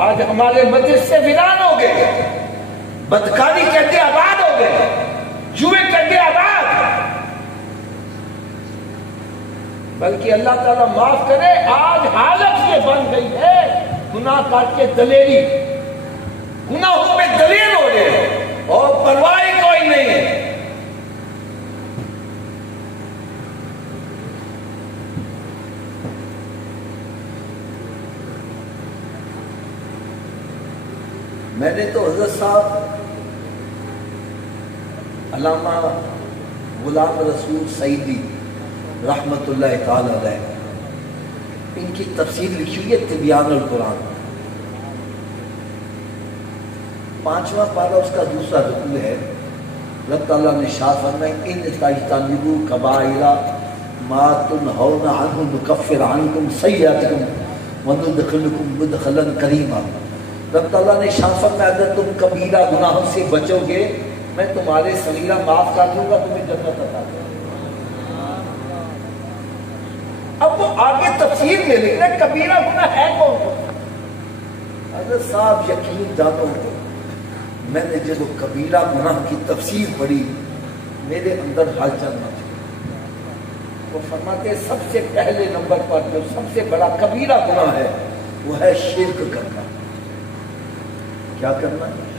آج ہمارے مسجد سے ویران ہو گئے، بدکاری کے اڈے آباد ہو گئے، جوئے کے اڈے آباد۔ بلکہ اللہ تعالیٰ معاف کرے، آج حالت یہ بن گئی ہے گناہ کر کے دلیری، گناہوں میں دلیر ہو گئے اور پرواہ کوئی نہیں ہے۔ میں نے تو حضرت صاحب علامہ غلام رسول سعیدی رحمت اللہ تعالی علیہ، ان کی تفسیر لکھی ہوئی ہے تبیان القرآن، 5واں پارہ اس کا دوسرا رکوع ہے۔ رب تعالیٰ نے شاہ فرمائے ان تجتنبوا کبائر ما تنہون عنہ نکفر عنکم سیئاتکم وندخلکم مدخلا کریما۔ رب تعالیٰ نے شاہ فرمایا اگر تم کبیرہ گناہوں سے بچو گے میں تمہارے صغیرہ معاف کر دوں گا، تمہیں جنت عطا کروں گا۔ اب وہ آگے تفسیر میں لکھنا کبیرہ گناہ ہے کون کون؟ حضرت صاحب یقین جانو، میں نے جب کبیرہ گناہ کی تفسیر پڑھی میرے اندر ہلچل مچ گئی۔ وہ فرماتے ہیں سب سے پہلے نمبر پر جو سب سے بڑا کبیرہ گناہ ہے وہ ہے شرک کرنا۔ کیا کرنا ہے؟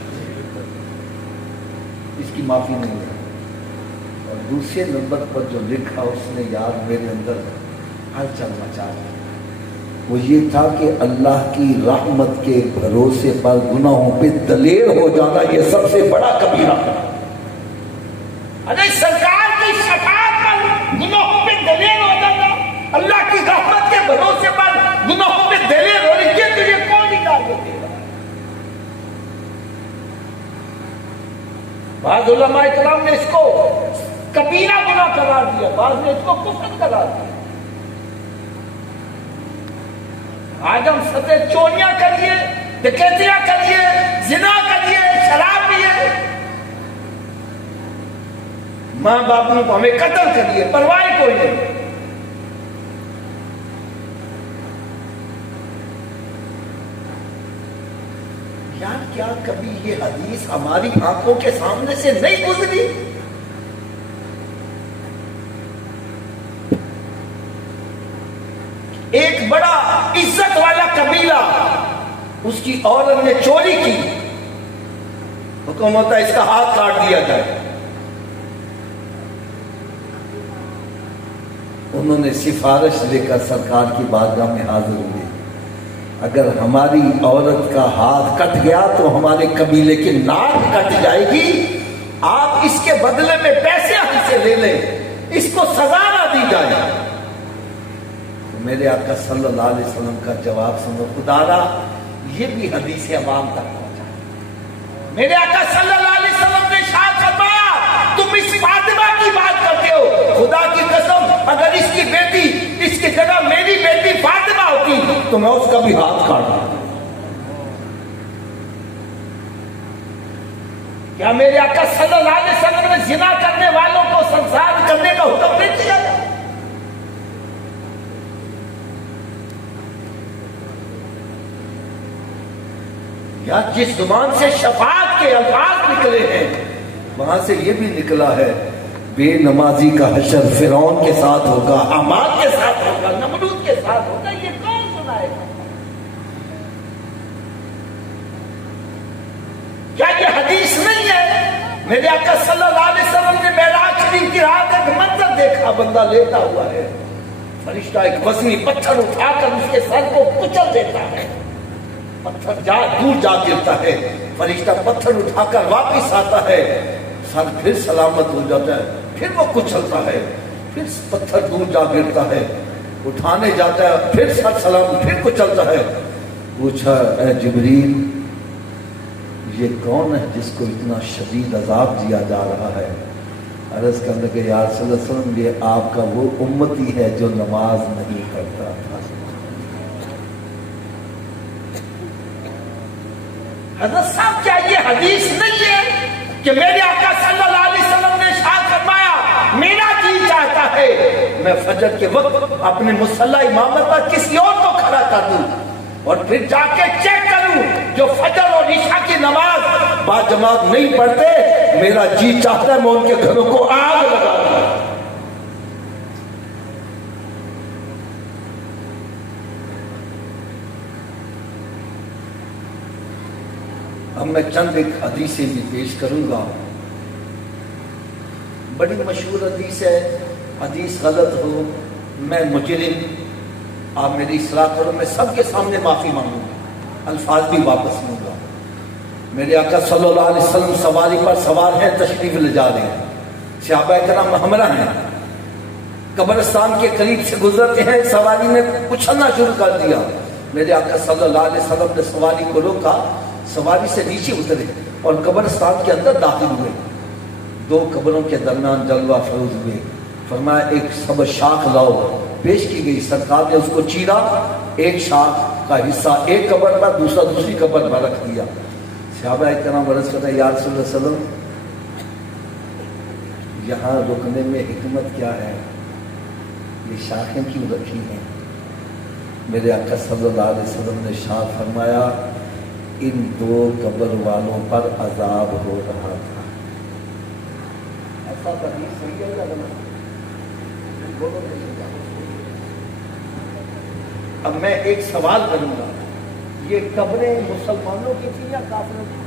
اس کی معافی نہیں ہے۔ اور دوسرے نمبر پر جو لکھا اس نے یار میرے اندر ہلچل مچا دی، وہ یہ تھا کہ اللہ کی رحمت کے بھروسے پر گناہوں پہ دلیر ہو جانا یہ سب سے بڑا کبیرہ ہے۔ ارے سرکار کی شفاعت پر گناہوں پہ دلیر ہو جانا، اللہ کی رحمت کے بھروسے پر گناہوں پہ دلیر ہو رہی ہے، تجھے کون اجازت دے گا؟ بعض علماء کرام نے اس کو کبیرہ گناہ قرار دیا، بعض نے اس کو کفر قرار دیا۔ آج ہم سطح چوریاں کریے، ڈکیتیاں کریے، زنا کریے، شراب پیے، ماں باپ نے ہمیں قتل کریے، پرواہ کوئی نہیں۔ یار کیا کبھی یہ حدیث ہماری آنکھوں کے سامنے سے نہیں گزری؟ ایک بڑا عزت والا قبیلہ، اس کی عورت نے چوری کی، حکم ہوتا ہے اس کا ہاتھ کاٹ دیا جائے۔ انہوں نے سفارش لے کر سرکار کی بارگاہ میں حاضر ہوئے، اگر ہماری عورت کا ہاتھ کٹ گیا تو ہمارے قبیلے کی ناک کٹ جائے گی، آپ اس کے بدلے میں پیسے ہم سے لے لیں، اس کو سزا نہ دی جائے۔ میرے آقا صلی اللہ علیہ وسلم کا جواب سنو، خدا را یہ بھی حدیث عوام تک پہنچا۔ میرے آقا صلی اللہ علیہ وسلم نے ارشاد فرمایا تم اس فاطمہ کی بات کرتے ہو، خدا کی قسم اگر اس کی بیٹی اس کی جگہ میری بیٹی فاطمہ ہوتی تو میں اس کا بھی ہاتھ کاٹ دیتا۔ کیا میرے آقا صلی اللہ علیہ وسلم نے زنا کرنے والوں کو سنسار کرنے کا حکم نہیں دیا؟ یا جس زبان سے شفاعت کے الفاظ نکلے ہیں وہاں سے یہ بھی نکلا ہے بے نمازی کا حشر فرعون کے ساتھ ہوگا، حمان کے ساتھ ہوگا، نمرود کے ساتھ ہوگا، یہ کون سنائے گا؟ کیا یہ حدیث نہیں ہے؟ میرے آقا صلی اللہ علیہ وسلم نے معراج شریف کی رات ایک منظر دیکھا، بندہ لیٹا ہوا ہے، فرشتہ ایک وزنی پتھر اٹھا کر اس کے سر کو کچل دیتا ہے، پتھر دور جا گرتا ہے، فرشتہ پتھر اٹھا کر واپس آتا ہے، سر پھر سلامت ہو جاتا ہے، پھر وہ کچلتا ہے، پھر پتھر دور جا گرتا ہے، اٹھانے جاتا ہے، پھر سر سلامت، پھر کچلتا ہے۔ پوچھا اے جبریل یہ کون ہے جس کو اتنا شدید عذاب دیا جا رہا ہے؟ عرض کرنے کے یا رسول اللہ صلی اللہ علیہ وسلم یہ آپ کا وہ امتی ہے جو نماز نہیں پڑھتا تھا۔ حضرت صاحب کیا یہ حدیث نہیں ہے کہ میرے آقا صلی اللہ علیہ وسلم نے ارشاد فرمایا میرا جی چاہتا ہے میں فجر کے وقت اپنے مصلی امامت پر کسی اور کو کھڑا کر دوں، اور پھر جا کے چیک کروں جو فجر اور عشاء کی نماز باجماعت نہیں پڑھتے، میرا جی چاہتا ہے میں ان کے گھروں کو آگ لگا دوں۔ اب میں چند ایک حدیثیں بھی پیش کروں گا، بڑی مشہور حدیث ہے، حدیث غلط ہو میں مجرم، آپ میری اصلاح کرو، میں سب کے سامنے معافی مانگوں گا، الفاظ بھی واپس لوں گا۔ میرے آقا صلی اللہ علیہ وسلم سواری پر سوار ہیں، تشریف لے جا رہے ہیں، صحابہ کرام ہمراہ ہیں، قبرستان کے قریب سے گزرتے ہیں، سواری نے اچھلنا شروع کر دیا، میرے آقا صلی اللہ علیہ وسلم نے سواری کو روکا، سواری سے نیچے اترے اور قبرستان کے اندر داخل ہوئے، دو قبروں کے درمیان جلوہ فروز ہوئے، فرمایا ایک سب شاخ لاؤ، پیش کی گئی، سرکار نے اس کو چیرا، ایک شاخ کا حصہ ایک قبر پر، دوسرا دوسری قبر پر رکھ دیا۔ صحابہ کرام عرض کرتے ہیں یا رسول اللہ صلی اللہ علیہ وسلم یہاں رکنے میں حکمت کیا ہے، یہ شاخیں کیوں رکھی ہیں؟ میرے آقا صلی اللہ علیہ وسلم نے ارشاد فرمایا ان دو قبر والوں پر عذاب ہو رہا تھا۔ ایسا حدیث صحیح ہے یا غلط؟ اب میں ایک سوال کروں گا، یہ قبریں مسلمانوں کی تھی یا کافروں کی؟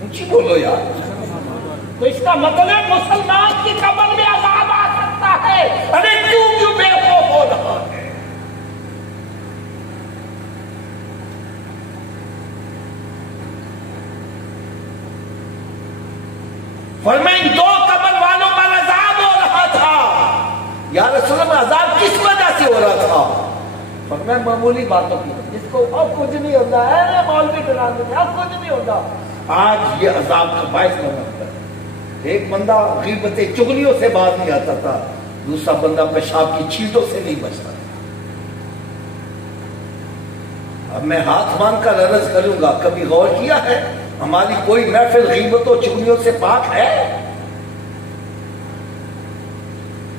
اونچی بولو یار، تو اس کا مطلب مسلمان کی قبر میں عذاب آ سکتا ہے، ارے کیوں بے خوف ہو رہا ہے؟ فرمائیں دو قبر والوں پر عذاب ہو رہا تھا، یا رسول اللہ عذاب کس وجہ سے ہو رہا تھا؟ فرمائیں معمولی باتوں کی، جس کو اب کچھ نہیں ہوتا ہے، مولوی ڈرا دیتے اب کچھ نہیں ہوتا، آج یہ عذاب کا باعث بنتا ہے۔ ایک بندہ غیبت چغلیوں سے باز نہیں آتا تھا، دوسرا بندہ پیشاب کی چیزوں سے نہیں بچتا۔ اب میں ہاتھ مان کر عرض کروں گا، کبھی غور کیا ہے ہماری کوئی محفل غیبت و چغلیوں سے پاک ہے؟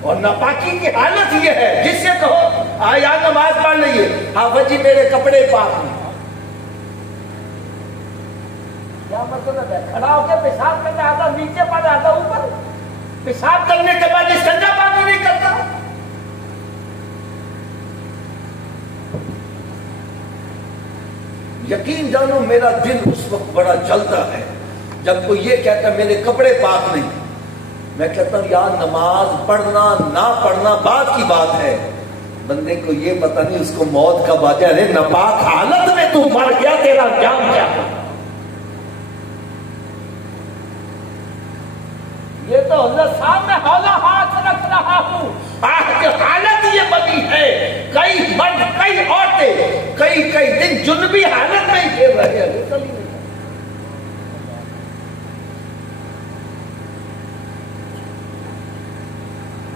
اور ناپاکی کی حالت یہ ہے، جس سے کہو آیا نماز پڑھ لیے، حافظ جی میرے کپڑے پاک ہیں، کیا مطلب ہے؟ کھڑا ہو کے پیشاب کرنے آتا نیچے پڑ آتا اوپر، پیشاب کرنے کے بعد استنجا پانی نہیں کرتا۔ یقین جانو میرا دل اس وقت بڑا جلتا ہے جب کوئی یہ کہتا ہے میرے کپڑے پاک نہیں، میں کہتا ہوں یار نماز پڑھنا نہ پڑھنا بات کی بات ہے، بندے کو یہ پتہ نہیں اس کو موت کب آ جائے، ارے ناپاک حالت میں تو مر گیا، تیرا انجام کیا ہے؟ یہ تو اللہ صاحب میں حوالہ ہاتھ رکھ رہا ہوں، آج حالت یہ بنی ہے، کئی مرد کئی عورتیں کئی دن جنبی حالت میں ہی پھر رہے ہیں۔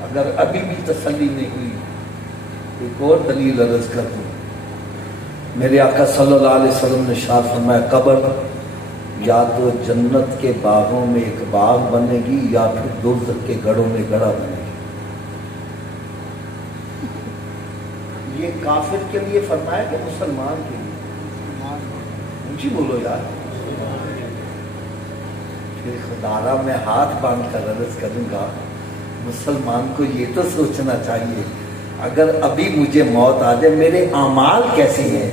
اگر ابھی بھی تسلی نہیں ہوئی، ایک اور دلیل عرض کر دوں، میرے آقا صلی اللہ علیہ وسلم نے ارشاد فرمایا قبر یا تو جنت کے باغوں میں ایک باغ بنے گی یا پھر دوزخ کے گڑھوں میں گڑھا بنے گی۔ یہ کافر کے لیے فرمایا کہ مسلمان کے لیے؟ اونچی بولو یار، پھر خدارہ میں ہاتھ باندھ کر عرض کروں گا، مسلمان کو یہ تو سوچنا چاہیے اگر ابھی مجھے موت آ جائے میرے اعمال کیسے ہیں،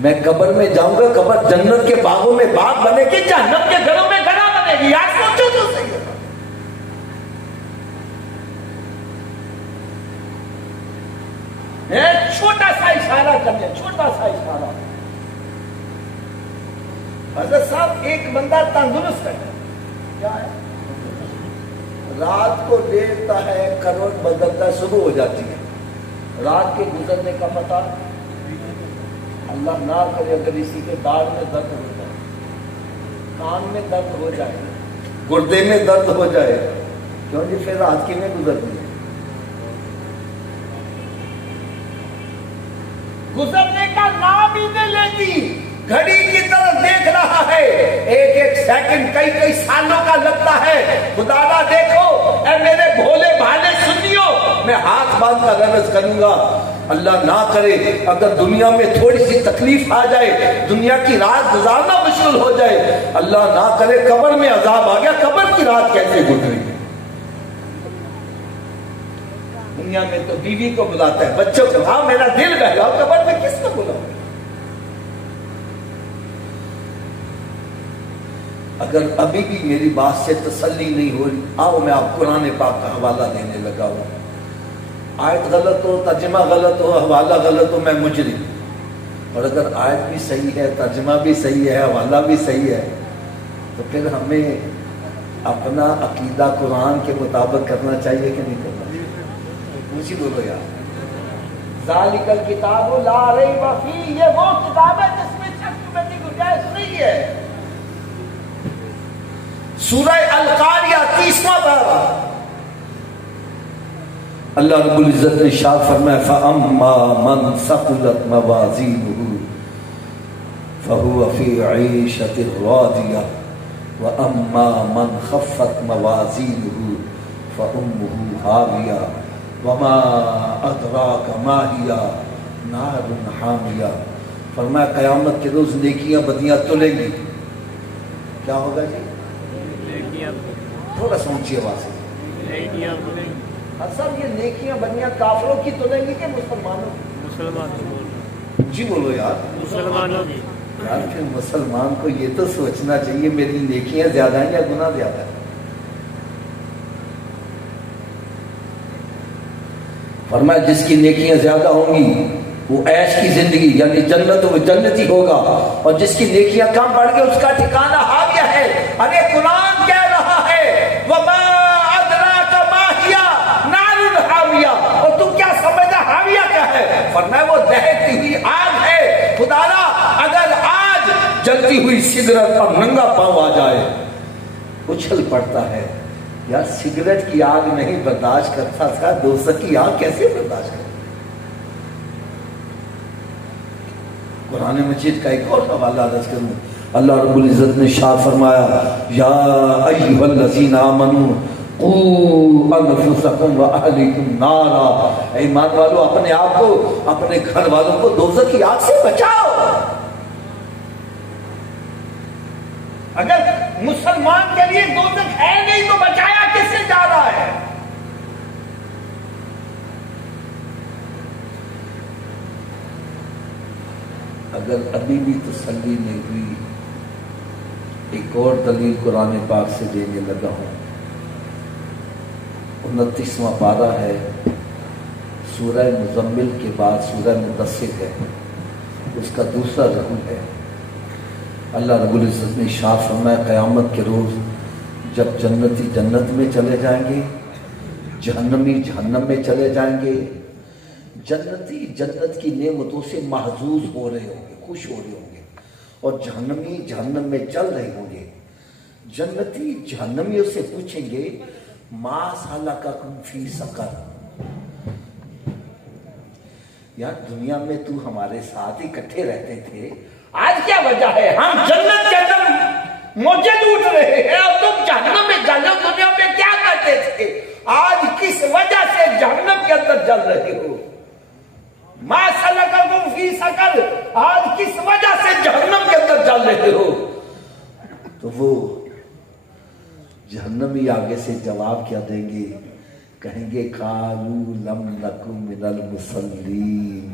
میں قبر میں جاؤں گا، قبر جنت کے باغوں میں باغ بنے گی، جہنم کے گھروں میں گڑھا بنے گی، یار سوچو تو صحیح ہے۔ چھوٹا سا اشارہ کرنے، چھوٹا سا اشارہ، حضرت صاحب ایک بندہ تندرست ہے، کیا ہے؟ رات کو دیکھتا ہے کروٹ بدلتا ہے، صبح ہو جاتی ہے، رات کے گزرنے کا پتہ اللہ نہ کرے، اگر اسی کے داڑھ میں درد ہو جائے، کان میں درد ہو جائے، گردے میں درد ہو جائے، کیوں جی پھر رات کی میں گزرتی ہے، گزرنے کا نام ہی نہیں لیتی، گھڑی کی طرف دیکھ رہا ہے، ایک ایک سیکنڈ کئی سالوں کا لگتا ہے، خدا نہ دیکھو اے میرے بھولے بھالے سنیو، میں ہاتھ باندھ کر عرض کروں گا اللہ نہ کرے اگر دنیا میں تھوڑی سی تکلیف آ جائے, دنیا کی رات گزارنا مشکل ہو جائے, اللہ نہ کرے قبر میں عذاب آ گیا, قبر کی رات کیسے گزرے؟ دنیا میں تو بیوی کو بلاتا ہے, بچوں کو, ہاں میرا دل بہلا, قبر میں کس کو بلاؤ؟ اگر ابھی بھی میری بات سے تسلی نہیں ہو رہی, آؤ میں آپ قرآن پاک کا حوالہ دینے لگا ہوں. آیت غلط ہو, ترجمہ غلط ہو, حوالہ غلط ہو, میں مجرم. اور اگر آیت بھی صحیح ہے, ترجمہ بھی صحیح ہے, حوالہ بھی صحیح ہے, تو پھر ہمیں اپنا عقیدہ قرآن کے مطابق کرنا چاہیے کہ نہیں کرنا چاہیے؟ مجھے بولو یار. ذالک الکتاب لا ریب فیہ, یہ وہ کتاب ہے جس میں شک کرنے کی گنجائش نہیں ہے. سورہ القاریہ 30واں پارہ, اللہ رب العزت نے ارشاد فرمایا فَأَمَّا مَنْ ثَقُلَتْ مَوَازِينُهُ فَهُوَ فِي عِيشَةٍ رَاضِيَةٍ وَأَمَّا مَنْ خَفَّتْ مَوَازِينُهُ فَأُمُّهُ هَاوِيَةٌ وَمَا أَدْرَاكَ مَا هِيَ نَارٌ حَامِيَةٌ. فرمایا قیامت کے روز نیکیاں بدیاں تلیں گی. کیا ہوگا جی؟ تھوڑا سوچیے آواز سے. اصل یہ نیکیاں بدیاں کافروں کی تلیں گی کہ مسلمانوں کی؟ مسلمانوں. جی بولو یار. مسلمانوں کی. یار پھر مسلمان کو یہ تو سوچنا چاہیے میری نیکیاں زیادہ ہیں یا گناہ زیادہ ہیں. فرمایا جس کی نیکیاں زیادہ ہوں گی وہ عیش کی زندگی یعنی جنت و جنتی ہوگا, اور جس کی نیکیاں کم بڑھ گئی اس کا ٹھکانہ ہاویہ ہے. ارے قرآن کہہ رہا ہے وما ادراک ما ہی نار حاویہ, اور تم کیا سمجھا حاویہ کیا ہے؟ فرمایا وہ دہتی ہوئی آگ ہے. خدایا اگر آج جلتی ہوئی سگریٹ پر ننگا پاؤں آ جائے, اچھل پڑتا ہے یار, سگریٹ کی آگ نہیں برداشت کرتا تھا, دوزخ کی آگ کیسے برداشت کرتا؟ قرآن مجید کا ایک اور حوالہ عرض کروں. اللہ رب العزت نے ارشاد فرمایا یا ایھا الذین آمنوا قوا انفسکم واہلیکم نارا, ایمان والو اپنے آپ کو اپنے گھر والوں کو دوزخ کی آگ سے بچاؤ. اگر مسلمان کے لیے دوزخ ہے نہیں تو بچایا کس سے جا رہا ہے؟ اگر ابھی بھی تسلی نہیں ہوئی, ایک اور دلیل قرآن پاک سے دینے لگا ہوں. 29واں پارہ ہے, سورہ مزمل کے بعد سورہ مدثر ہے, اس کا دوسرا رکوع ہے. اللہ رب العزت نے ارشاد فرمایا قیامت کے روز جب جنتی جنت میں چلے جائیں گے, جہنمی جہنم میں چلے جائیں گے, جنتی جنت کی نعمتوں سے محظوظ ہو رہے ہوں گے, خوش ہو رہے ہوں گے, اور جہنمی جہنم میں چل رہے ہوں گے. جنتی جہنمیوں سے پوچھیں گے ما سلککم فی سقر, یار دنیا میں تو ہمارے ساتھ اکٹھے رہتے تھے, آج کیا وجہ ہے ہم جنت کے اندر موجے لوٹ رہے ہیں اور تم جہنم میں جل رہے ہو؟ دنیا میں کیا کرتے تھے, آج کس وجہ سے جہنم کے اندر جل رہے ہو؟ ما سلککم فی سقر, آج کس وجہ سے جہنم کے اندر جل رہے ہو؟ تو وہ جہنمی آگے سے جواب کیا دیں گے؟ کہیں گے قالوا لم نک من المصلین,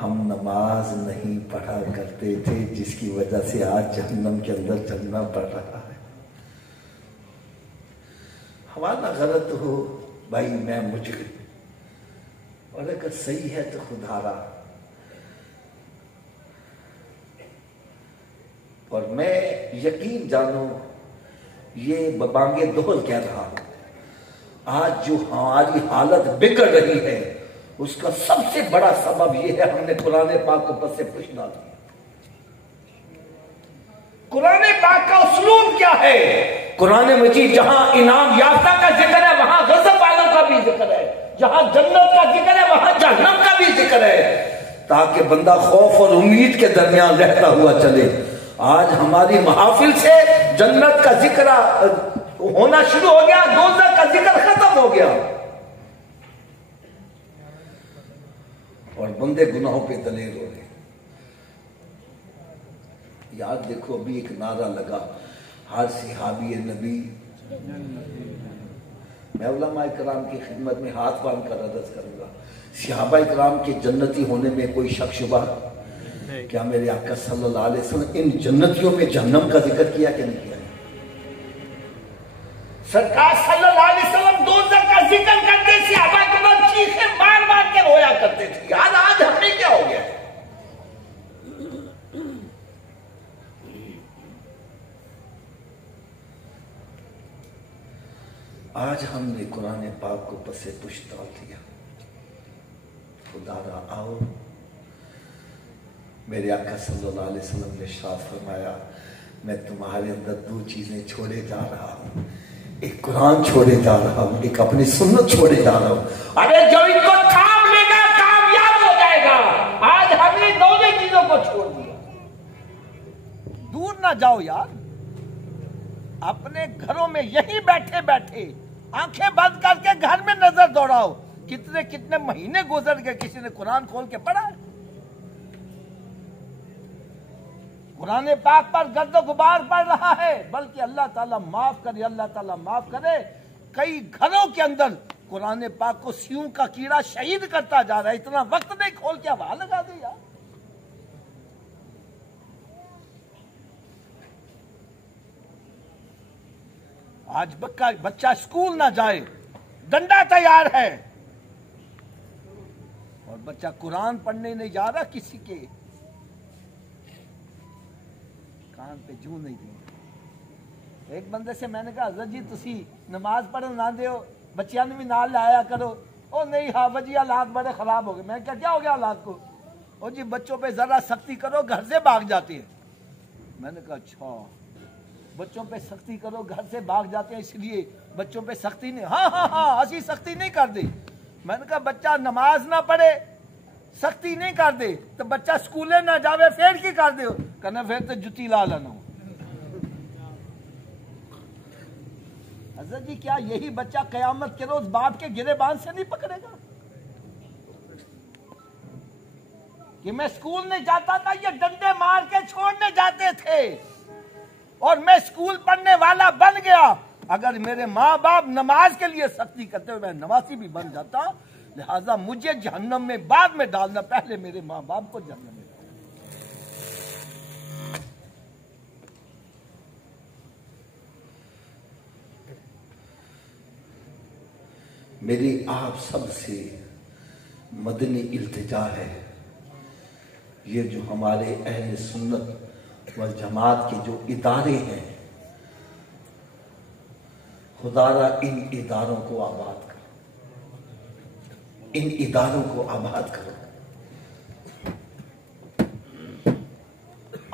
ہم نماز نہیں پڑھا کرتے تھے جس کی وجہ سے آج جہنم کے اندر چلنا پڑ رہا ہے. حوالہ غلط ہو بھائی میں مجرم, اور اگر صحیح ہے تو خدا را. اور میں یقین جانو یہ ببانگ دوہل کہہ رہا ہوں, آج جو ہماری حالت بگڑ رہی ہے اس کا سب سے بڑا سبب یہ ہے ہم نے قرآن پاک کو پس سے پوچھ ڈالا. قرآن پاک کا اسلوب کیا ہے؟ قرآن مجید جہاں انعام یافتہ کا ذکر ہے وہاں غضب والوں کا بھی ذکر ہے, جہاں جنت کا ذکر ہے وہاں جہنم کا بھی ذکر ہے, تاکہ بندہ خوف اور امید کے درمیان رہتا ہوا چلے. آج ہماری محافل سے جنت کا ذکر ہونا شروع ہو گیا, دوزخ کا ذکر ختم ہو گیا. بندے گناہوں پہ دلیر ہو رہے ہیں۔ یاد دیکھو ابھی ایک نعرہ لگا، ہر صحابی نبی۔ میں علماء کرام کی خدمت میں ہاتھ باندھ کر عرض کروں گا، صحابہ کرام کے جنتی ہونے میں کوئی شک شبہ؟ کیا میرے آقا صلی اللہ علیہ وسلم ان جنتیوں میں جہنم کا ذکر کیا کہ نہیں کیا؟ سرکار صلی اللہ علیہ وسلم دوزخ کا ذکر کرتے، صحابہ کرام چیخیں مار مار کے رویا کرتے تھے۔ یاد آج ہمیں کیا ہو گیا؟ آج ہم نے قرآن پاک کو پسے پش ڈال دیا۔ خدا را آؤ، میرے آقا صلی اللہ علیہ وسلم نے ارشاد فرمایا، میں تمہارے اندر دو چیزیں چھوڑے جا رہا ہوں، ایک قرآن چھوڑے جا رہا ہوں، ایک اپنی سنت چھوڑے جا رہا ہوں۔ ارے جو ان کو تھام لے گا کامیاب ہو جائے گا۔ آج ہم نے دونوں چیزوں کو چھوڑ دیا۔ دور نہ جاؤ یار، اپنے گھروں میں یہی بیٹھے بیٹھے آنکھیں بند کر کے گھر میں نظر دوڑاؤ، کتنے کتنے مہینے گزر گئے، کسی نے قرآن کھول کے پڑھا ہے؟ قرآن پاک پر گرد و غبار پڑ رہا ہے، بلکہ اللہ تعالیٰ معاف کرے، اللہ تعالیٰ معاف کرے، کئی گھروں کے اندر قرآن پاک کو سیوں کا کیڑا شہید کرتا جا رہا ہے۔ اتنا وقت نہیں، کھول کے ہوا لگا دے یار۔ آج بچہ اسکول نہ جائے، ڈنڈا تیار ہے، اور بچہ قرآن پڑھنے نہیں جا رہا، کسی کے کان پہ جو نہیں دیں۔ ایک بندے سے میں نے کہا، حضرت جی تسی نماز پڑھن نہ دیو، بچیاں نے بھی نال لایا کرو۔ او نہیں ہاں جی حالات بڑے خراب ہو گئے۔ میں کہا کیا ہو گیا حالات کو؟ او جی بچوں پہ ذرا سختی کرو گھر سے بھاگ جاتے ہیں۔ میں نے کہا اچھا، بچوں پہ سختی کرو گھر سے بھاگ جاتے ہیں، اس لیے بچوں پہ سختی نہیں؟ ہاں اسی سختی نہیں کر دے۔ میں نے کہا بچہ نماز نہ پڑھے سختی نہیں کر دے تو بچہ سکولے نہ جاوے پھر کی کر دے؟ کہنا پھر تو جتی لا لینا۔ حضرت جی کیا یہی بچہ قیامت کے روز باپ کے گریبان سے نہیں پکڑے گا کہ میں سکول نہیں جاتا تھا، یہ ڈنڈے مار کے چھوڑنے جاتے تھے اور میں سکول پڑھنے والا بن گیا؟ اگر میرے ماں باپ نماز کے لیے سختی کرتے ہوئے میں نمازی بھی بن جاتا، لہذا مجھے جہنم میں بعد میں ڈالنا، پہلے میرے ماں باپ کو جہنم میں ڈالنا۔ میری آپ سب سے مدنی التجا ہے، یہ جو ہمارے اہل سنت والجماعت کے جو ادارے ہیں، خدا را ان اداروں کو آباد کرو، ان اداروں کو آباد کرو۔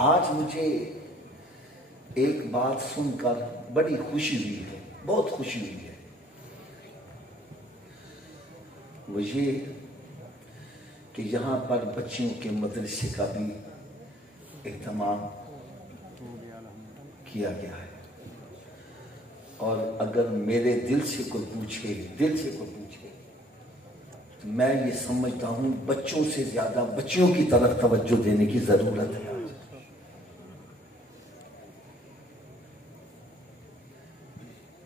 آج مجھے ایک بات سن کر بڑی خوشی ہوئی ہے، بہت خوشی ہوئی ہے، وہ یہ کہ یہاں پر بچیوں کے مدرسے کا بھی اہتمام کیا گیا ہے، اور اگر میرے دل سے کوئی پوچھے تو میں یہ سمجھتا ہوں بچوں سے زیادہ بچیوں کی طرف توجہ دینے کی ضرورت ہے۔ آج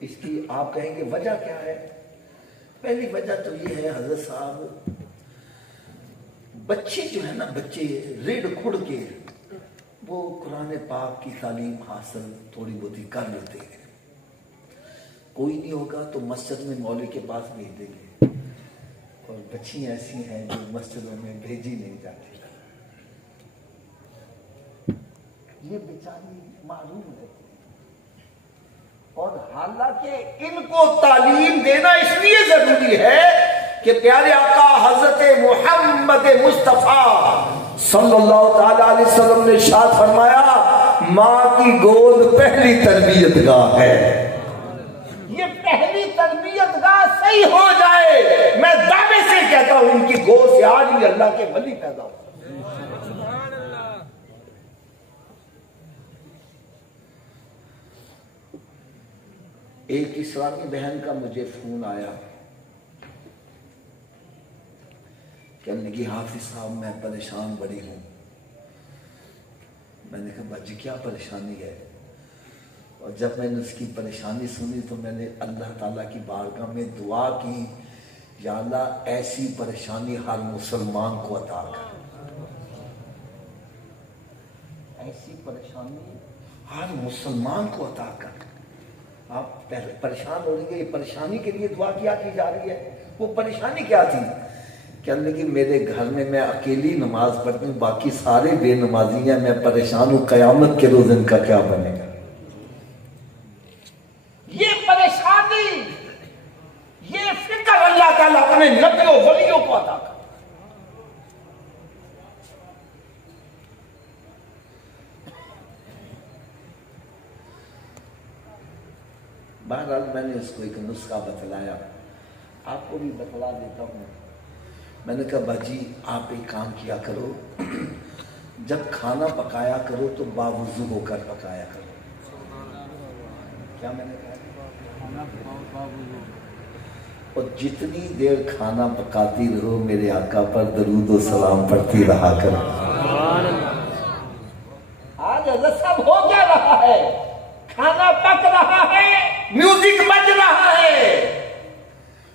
اس کی آپ کہیں گے وجہ کیا ہے؟ پہلی وجہ تو یہ ہے حضرت صاحب، بچے جو ہے نا، بچے ریڑھ کھڑ کے وہ قرآن پاک کی تعلیم حاصل تھوڑی بہت ہی کر لیتے ہیں، کوئی نہیں ہوگا تو مسجد میں مولوی کے پاس بھیج دیں گے، اور بچی ایسی ہیں جو مسجدوں میں بھیجی نہیں جاتی، یہ بیچاری معلوم ہے۔ اور حالانکہ ان کو تعلیم دینا اس لیے ضروری ہے کہ پیارے آقا حضرت محمد مصطفیٰ صلی اللہ تعالی علیہ وسلم نے ارشاد فرمایا، ماں کی گود پہلی تربیت گاہ ہے۔ یہ پہلی تربیت گاہ صحیح ہو جائے، میں دعوے سے کہتا ہوں ان کی گود سے آج بھی اللہ کے ولی پیدا ہو۔ ایک اسلامی بہن کا مجھے فون آیا کہنے لگی حافظ صاحب میں پریشان بڑی ہوں. میں نے کہا باجی کیا پریشانی ہے؟ اور جب میں نے اس کی پریشانی سنی تو میں نے اللہ تعالیٰ کی بارگاہ میں دعا کی، یا اللہ ایسی پریشانی ہر مسلمان کو عطا کر، ایسی پریشانی ہر مسلمان کو عطا کر. آپ پریشان ہو رہی ہے، یہ پریشانی کے لیے دعا کیا کی جا رہی ہے. وہ پریشانی کیا تھی؟ کہنے لگی میرے گھر میں اکیلی نماز پڑھتی ہوں، باقی سارے بے نمازی ہیں، میں پریشان ہوں قیامت کے روز ان کا کیا بنے گا. یہ پریشانی، یہ فکر اللہ تعالیٰ اپنے نبیوں ولیوں کو عطا کر. بہرحال میں نے اس کو ایک نسخہ بتلایا، آپ کو بھی بتلا دیتا ہوں. میں نے کہا باجی آپ ایک کام کیا کرو، جب کھانا پکایا کرو تو باوضو ہو کر پکایا کرو. کیا میں نے کہا؟ اور جتنی دیر کھانا پکاتی رہو میرے آقا پر درود و سلام پڑھتی رہا کرو. آج رسم ہو کیا رہا ہے؟ کھانا پک رہا ہے، میوزک بج رہا ہے،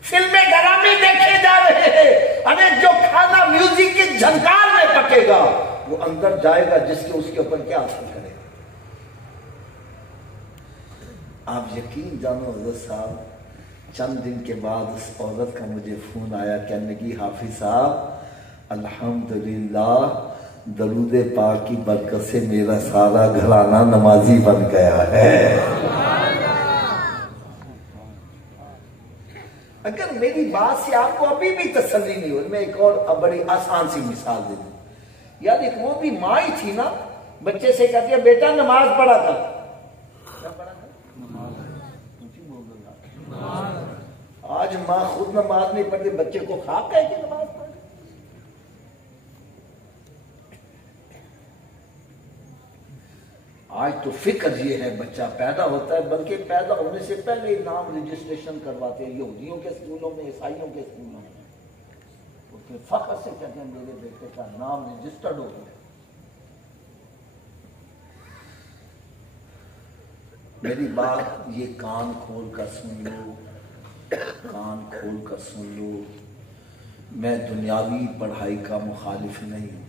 فلمیں ڈرامے دیکھے جا رہے ہیں. ارے جو کھانا میوزک کی جھنکار میں پکے گا وہ اندر جائے گا، جس کے اس کے اوپر کیا اثر کرے گا. آپ یقین جانو حضرت صاحب، چند دن کے بعد اس عورت کا مجھے فون آیا، کہنے لگی حافظ صاحب الحمدللہ درود پاک کی برکت سے میرا سارا گھرانہ نمازی بن گیا ہے. اگر میری بات سے آپ کو ابھی بھی تسلی نہیں ہوئی، میں ایک اور بڑی آسان سی مثال دے دوں. یار ایک وہ بھی ماں ہی تھی نا، بچے سے کہتی ہے بیٹا نماز پڑھا کر. کیا پڑھا کر؟ آج ماں خود نماز نہیں پڑھتی، بچے کو خواب کہہ کے نماز پڑھ. آج تو فکر یہ ہے بچہ پیدا ہوتا ہے، بلکہ پیدا ہونے سے پہلے ہی نام رجسٹریشن کرواتے ہیں یہودیوں کے اسکولوں میں، عیسائیوں کے اسکولوں میں. اس کے فخر سے کہتے ہیں میرے بیٹے کا نام رجسٹرڈ ہو گیا. میری بات یہ کان کھول کر سن لو، کان کھول کر سن لو. میں دنیاوی پڑھائی کا مخالف نہیں ہوں.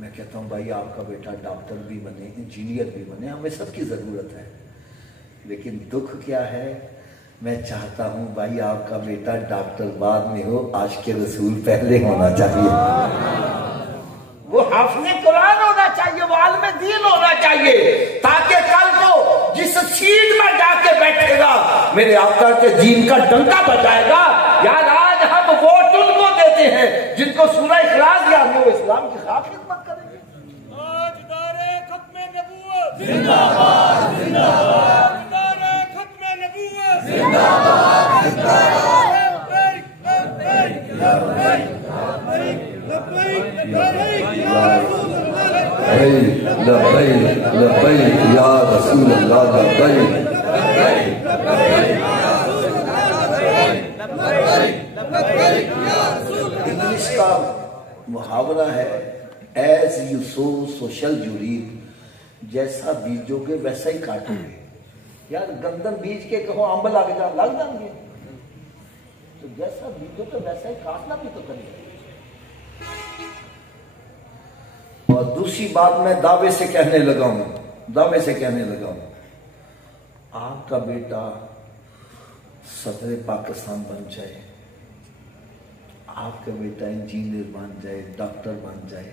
میں کہتا ہوں بھائی آپ کا بیٹا ڈاکٹر بھی بنے، انجینئر بھی بنے، ہمیں سب کی ضرورت ہے. لیکن دکھ کیا ہے، میں چاہتا ہوں بھائی آپ کا بیٹا ڈاکٹر بعد میں ہو، عاشق رسول پہلے ہونا چاہیے. وہ حافظ قرآن ہونا چاہیے، وہ عالم دین ہونا چاہیے، تاکہ کل کو جس سیٹ میں جا کے بیٹھے گا میرے آقا کے دین کا ڈنکا بجائے گا. یار آج ہم ووٹ ان کو دیتے ہیں جن کو سورہ اخلاص یاد ہے، وہ اسلام کی خاص خدمت کریں گے. تاجدار ختم نبوت زندہ باد، زندہ باد، تاجدار ختم نبوت زندہ باد، زندہ باد. لبیک لبیک یا رسول اللہ، لبیک انگلش کا محاورہ ہے ایز یو سو سوشل جوریب، جیسا بیجو گے ویسا ہی کاٹو گے. یار گندم بیج کے کہو امب لگ جائیں گے، تو جیسا بیجو گے ویسا ہی کاٹنا بھی تو کرے گا. اور دوسری بات میں دعوے سے کہنے لگا ہوں، آپ کا بیٹا صدر پاکستان بن جائے، آپ کا بیٹا انجینئر بن جائے، ڈاکٹر بن جائے.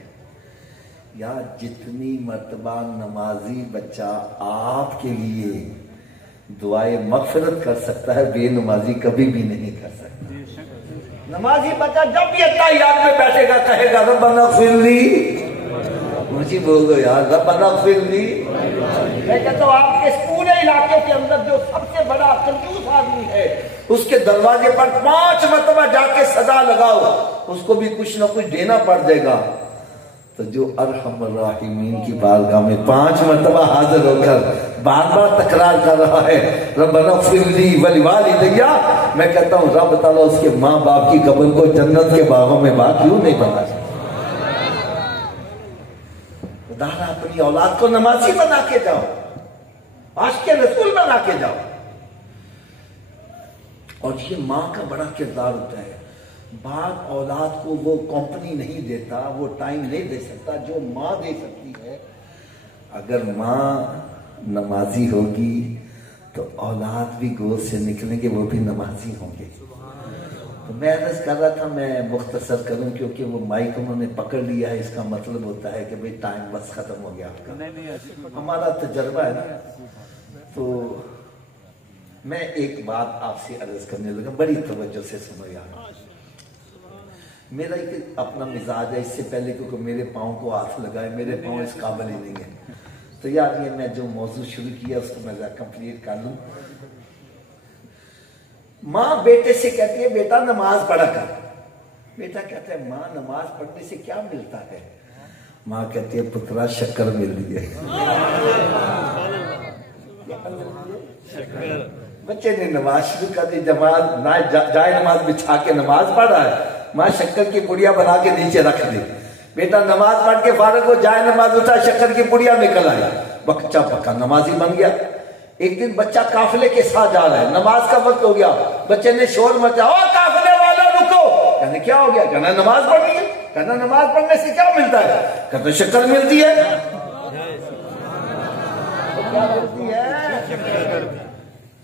یا جتنی مرتبہ نمازی بچہ آپ کے لیے دعائے مغفرت کر سکتا ہے، بے نمازی کبھی بھی نہیں کر سکتا. نمازی بچہ جب بھی اتحیات میں بیٹھے گا کہے گا ربنا اغفر لی، مجھے بول دو یار ربنا اغفر لی. میں کہتا ہوں آپ کے اس پورے علاقے کے اندر جو سب سے بڑا کنجوس آدمی ہے، اس کے دروازے پر 5 مرتبہ جا کے صدا لگاؤ، اس کو بھی کچھ نہ کچھ دینا پڑ جائے گا. تو جو ارحم الراحمین کی بارگاہ میں 5 مرتبہ حاضر ہو کر بار بار تکرار کر رہا ہے ربنا اغفر لی ولوالدی، میں کہتا ہوں رب تعالیٰ اس کے ماں باپ کی قبر کو جنت کے باغوں میں باغ کیوں نہیں بنا سکتا؟ خدا اپنی اولاد کو نمازی بنا کے جاؤ، عاشق رسول بنا کے جاؤ. اور یہ ماں کا بڑا کردار ہوتا ہے. باپ اولاد کو وہ کمپنی نہیں دیتا، وہ ٹائم نہیں دے سکتا جو ماں دے سکتی ہے. اگر ماں نمازی ہوگی تو اولاد بھی گود سے نکلیں گے، وہ بھی نمازی ہوں گے. تو میں عرض کر رہا تھا، میں مختصر کروں کیونکہ وہ مائک انہوں نے پکڑ لیا ہے. اس کا مطلب ہوتا ہے کہ بھئی ٹائم بس ختم ہو گیا آپ کا. ہمارا تجربہ ہے نا. تو میں ایک بات آپ سے عرض کرنے لگا، بڑی توجہ سے سنو یار. میرا ایک اپنا مزاج ہے، اس سے پہلے کیونکہ میرے پاؤں کو ہاتھ لگائے، میرے پاؤں اس قابل ہی نہیں ہے. تو یار یہ میں جو موضوع شروع کیا اس کو میں کمپلیٹ کر لوں. ماں بیٹے سے کہتی ہے بیٹا نماز پڑھا کر. بیٹا کہتا ہے ماں نماز پڑھنے سے کیا ملتا ہے؟ ماں کہتی ہے پترا شکر مل رہی ہے. بچے نے نماز شروع کر دی، جائے نماز بچھا کے نماز پڑھ رہا ہے. ماں شکر کی پڑیا بنا کے نیچے رکھ دی. بیٹا نماز پڑھ کے فارغ ہو، جائے نماز اٹھا، شکر کی پڑیا نکل آئی. بچہ پکا نمازی بن گیا. ایک دن بچہ قافلے کے ساتھ جا رہا ہے، نماز کا وقت ہو گیا. بچے نے شور مچا، او قافلے والا رکو. کہنے کیا ہو گیا؟ کہنا نماز پڑھنی ہے. کہنا نماز پڑھنے سے کیا ملتا ہے؟ کہنا شکر ملتی ہے. کیا ملتی ہے؟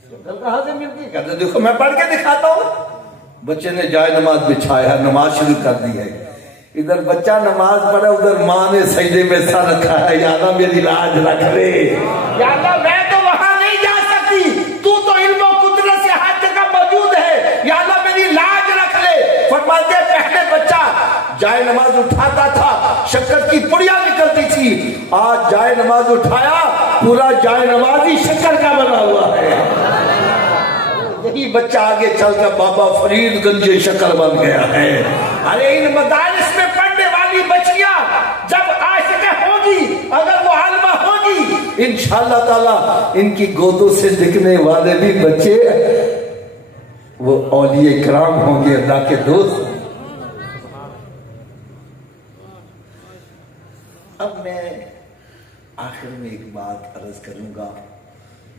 شکر کہاں سے ملتی ہے؟ کہتے دیکھو میں پڑھ کے دکھاتا ہوں. بچے نے جائے نماز بچھایا، نماز شروع کر دی ہے. ادھر بچہ نماز پڑھا، ادھر ماں نے سجدے میں سر رکھا ہے. یا اللہ میری لاج رکھ لے. یا اللہ میں تو وہاں نہیں جا سکتی، تو علم و قدرت سے ہر جگہ موجود ہے. یا اللہ میری لاج رکھ لے. فرماتے ہیں پہلے بچہ جائے نماز اٹھاتا تھا، شکر کی پڑیا نکلتی تھی. آج جائے نماز اٹھایا، پورا جائے نماز ہی شکر کا بنا ہوا ہے. یہی بچہ آگے چل کر بابا فرید گنج شکر بن گیا ہے. ارے ان مدارس میں پڑھنے والی بچیاں جب عاشقہ ہوگی، اگر وہ عالمہ ہوگی، انشاءاللہ تعالی ان کی گودوں سے دکھنے والے بھی بچے وہ اولیاء کرام ہوں گے، اللہ کے دوست. اب میں آخر میں ایک بات عرض کروں گا،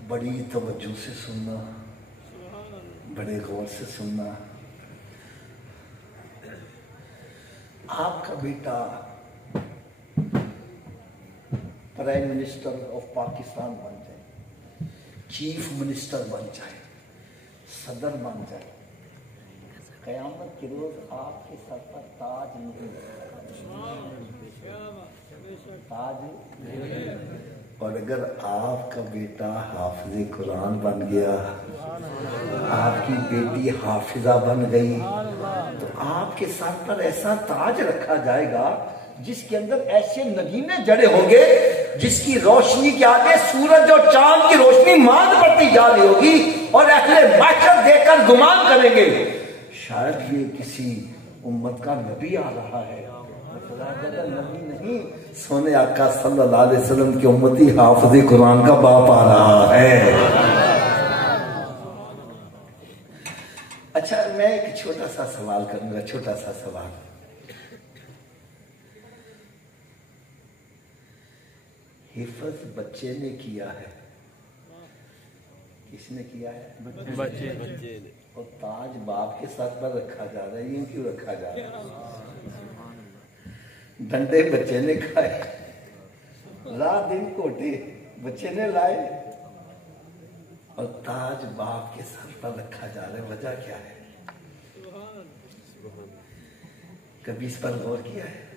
بڑی توجہ سے سننا، بڑے غور سے سننا. آپ کا بیٹا پرائم منسٹر آف پاکستان بن جائے، چیف منسٹر بن جائے، صدر بن جائے، قیامت کے روز آپ کے سر پر تاج نہیں تاج. اور اگر آپ کا بیٹا حافظ قرآن بن گیا، آپ کی بیٹی حافظہ بن گئی، تو آپ کے سر پر ایسا تاج رکھا جائے گا جس کے اندر ایسے نگینے جڑے ہوں گے جس کی روشنی کے آگے سورج اور چاند کی روشنی ماند پڑتی جا رہی ہوگی. اور اہل محشر دیکھ کر گمان کریں گے شاید یہ کسی امت کا نبی آ رہا ہے. نبی نہیں، سونے آقا صلی اللہ علیہ وسلم کی امتی حافظ قرآن کا باپ آ رہا ہے. اچھا میں ایک چھوٹا سا سوال کروں گا، چھوٹا سا سوال. حفظ بچے نے کیا ہے، کس نے کیا ہے؟ بچے نے. اور تاج باپ کے ساتھ پر رکھا جا رہا ہے، یہ کیوں رکھا جا رہا ہے؟ ڈنڈے بچے نے کھائے، رات دن کوٹے بچے نے لائے، اور تاج باپ کے سر پر رکھا جا رہا ہے. وجہ کیا ہے؟ کبھی اس پر غور کیا ہے؟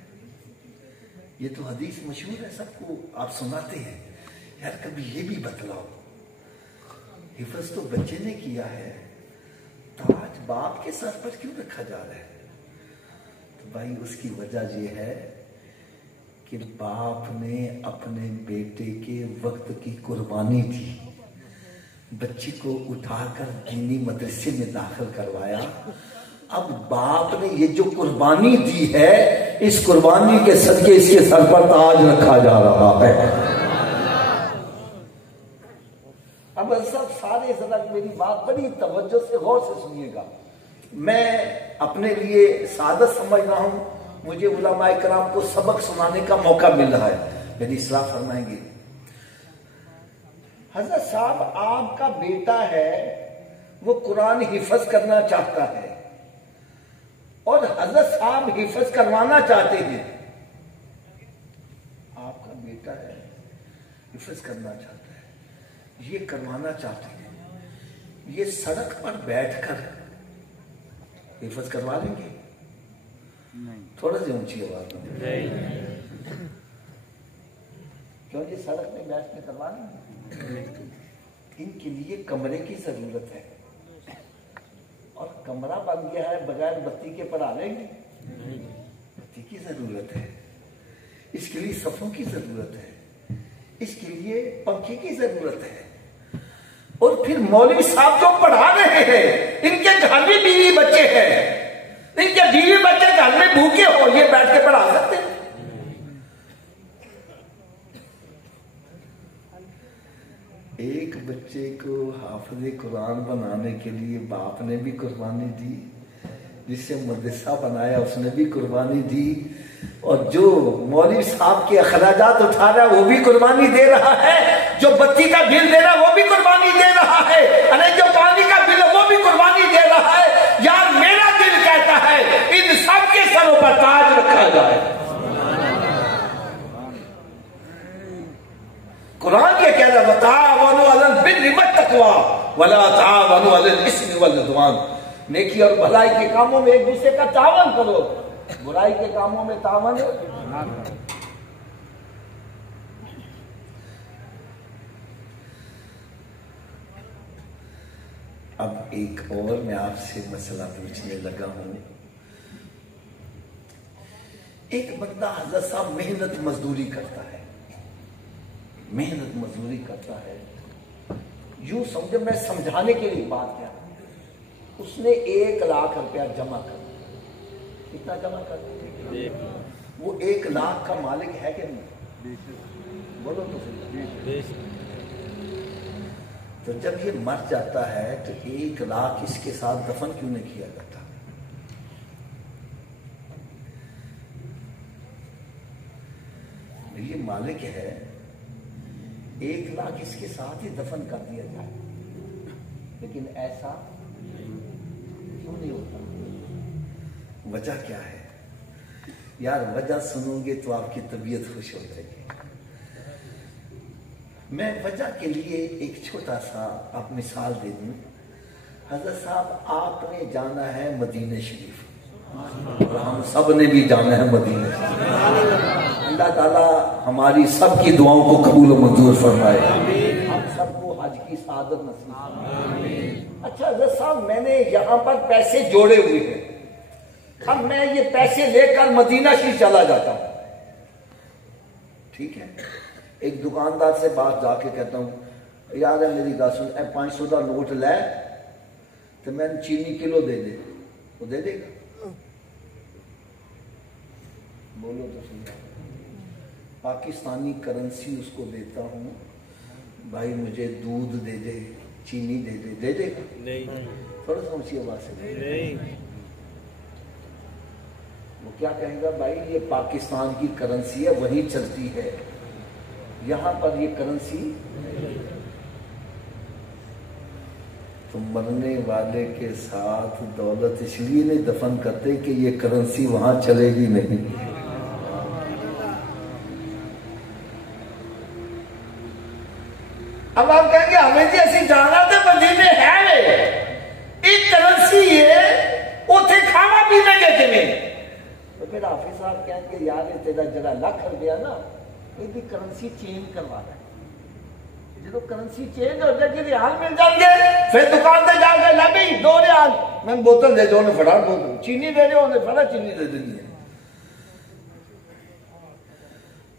یہ تو حدیث مشہور ہے، سب کو آپ سناتے ہیں. یار کبھی یہ بھی بتلاؤ، حفظ تو بچے نے کیا ہے، تاج باپ کے سر پر کیوں رکھا جا رہا ہے؟ تو بھائی اس کی وجہ یہ ہے کہ باپ نے اپنے بیٹے کے وقت کی قربانی دی. بچے کو اٹھا کر دینی مدرسے میں داخل کروایا، اب باپ نے یہ جو قربانی دی ہے، اس قربانی کے صدقے اس کے سر پر تاج رکھا جا رہا ہے۔ اب سب سارے ذرا میری بات بڑی توجہ سے غور سے سنیے گا۔ میں اپنے لیے سعادت سمجھ رہا ہوں، مجھے علماء کرام کو سبق سنانے کا موقع مل رہا ہے، میری اصلاح فرمائیں گے۔ حضرت صاحب آپ کا بیٹا ہے، وہ قرآن حفظ کرنا چاہتا ہے اور حضرت صاحب حفظ کروانا چاہتے ہیں۔ آپ کا بیٹا ہے، حفظ کرنا چاہتا ہے، یہ کروانا چاہتے ہیں، یہ سڑک پر بیٹھ کر حفظ کروا لیں گے؟ تھوڑا سی اونچی آواز میں، کیوں جی سڑک میں بیٹھ کے کروا لیں گے؟ ان کے لیے کمرے کی ضرورت ہے، اور کمرہ بن گیا ہے بغیر بتی کے پڑھا لیں گے؟ بتی کی ضرورت ہے، اس کے لیے صفوں کی ضرورت ہے، اس کے لیے پنکھے کی ضرورت ہے۔ اور پھر مولوی صاحب جو پڑھا رہے ہیں، ان کے گھر میں بیوی بچے ہیں، ان کے بیوی بچے گھر میں بھوکے ہو، یہ بیٹھ کے پڑھا سکتے ہیں؟ ایک بچے کو حافظ قرآن بنانے کے لیے باپ نے بھی قربانی دی، جس سے مدرسہ بنایا اس نے بھی قربانی دی، اور جو مولوی صاحب کے اخراجات اٹھا رہا ہے وہ بھی قربانی دے رہا ہے، جو بتی کا بل دے رہا ہے وہ بھی قربانی دے رہا ہے، ارے جو پانی کا بل ہے وہ بھی قربانی دے رہا ہے۔ یار میرا دل کہتا ہے ان سب کے سروں پر تاج رکھا جائے۔ قرآن یہ کہہ رہا ہے وَتَعَاوَنُوا عَلَى الْبِرِّ وَالتَّقْوَىٰ وَلَا تَعَاوَنُوا عَلَى الْإِثْمِ وَالْعُدْوَانِ، نیکی اور بھلائی کے کاموں میں ایک دوسرے کا تعاون کرو، برائی کے کاموں میں تعاون نہ کرو۔ اب ایک اور میں آپ سے مسئلہ پوچھنے لگا ہوں۔ ایک بندہ حضرت صاحب محنت مزدوری کرتا ہے، محنت مزدوری کرتا ہے، یوں سمجھے، میں سمجھانے کے لیے بات کیا، اس نے 1 لاکھ روپیہ جمع کر دیا۔ کتنا جمع کر دیا؟ وہ 1 لاکھ کا مالک ہے کہ نہیں؟ بولو تو صحیح۔ تو جب یہ مر جاتا ہے تو 1 لاکھ اس کے ساتھ دفن کیوں نہیں کیا جاتا؟ یہ مالک ہے، 1 لاکھ اس کے ساتھ ہی دفن کر دیا جائے، لیکن ایسا کیوں نہیں ہوتا؟ وجہ کیا ہے؟ یار وجہ سنو گے تو آپ کی طبیعت خوش ہو جائے گی۔ میں وجہ کے لیے ایک چھوٹا سا آپ مثال دے دوں۔ حضرت صاحب آپ نے جانا ہے مدینہ شریف، اور ہم سب نے بھی جانا ہے مدینہ شریف۔ اللہ تعالیٰ ہماری سب کی دعاؤں کو قبول و منظور فرمائے، ہم سب کو حج کی سعادت نصیب فرمائے۔ اچھا حضرت صاحب میں نے یہاں پر پیسے جوڑے ہوئے ہیں، اب میں یہ پیسے لے کر مدینہ شریف چلا جاتا ہوں، ٹھیک ہے؟ ایک دکاندار سے بات جا کے کہتا ہوں یار میری گا سن، 500 کا نوٹ لے تو میں چینی کلو دے دے، وہ دے دے گا؟ بولو تو صحیح۔ پاکستانی کرنسی اس کو دیتا ہوں، بھائی مجھے دودھ دے دے، چینی دے دے، دے دے گا؟ نہیں۔ تھوڑا سا اونچی آواز سے نہیں۔ وہ کیا کہے گا؟ بھائی یہ پاکستان کی کرنسی ہے، وہی چلتی ہے، یہاں پر یہ کرنسی۔ تو مرنے والے کے ساتھ دولت اس لیے نہیں دفن کرتے کہ یہ کرنسی وہاں چلے گی نہیں۔ اب آپ کہیں گے ہمیں جی ایسی جانا تھے مدینے ہے ایک کرنسی ہے، اتنے کھانا پینے کے چلے، تو پھر حافظ صاحب کہیں گے یار تیرا جڑا لاکھ روپیہ نا یہ بھی کرنسی چینج کروا رہا ہے، جب کرنسی چینج ہو جائے گی ریال مل جائیں گے، پھر دکان سے جا کے لا بھی 2 ریال، میں بوتل دے دو، انہیں پھڑا بوتل، چینی دے دو، انہیں پھڑا چینی دے دینی ہے۔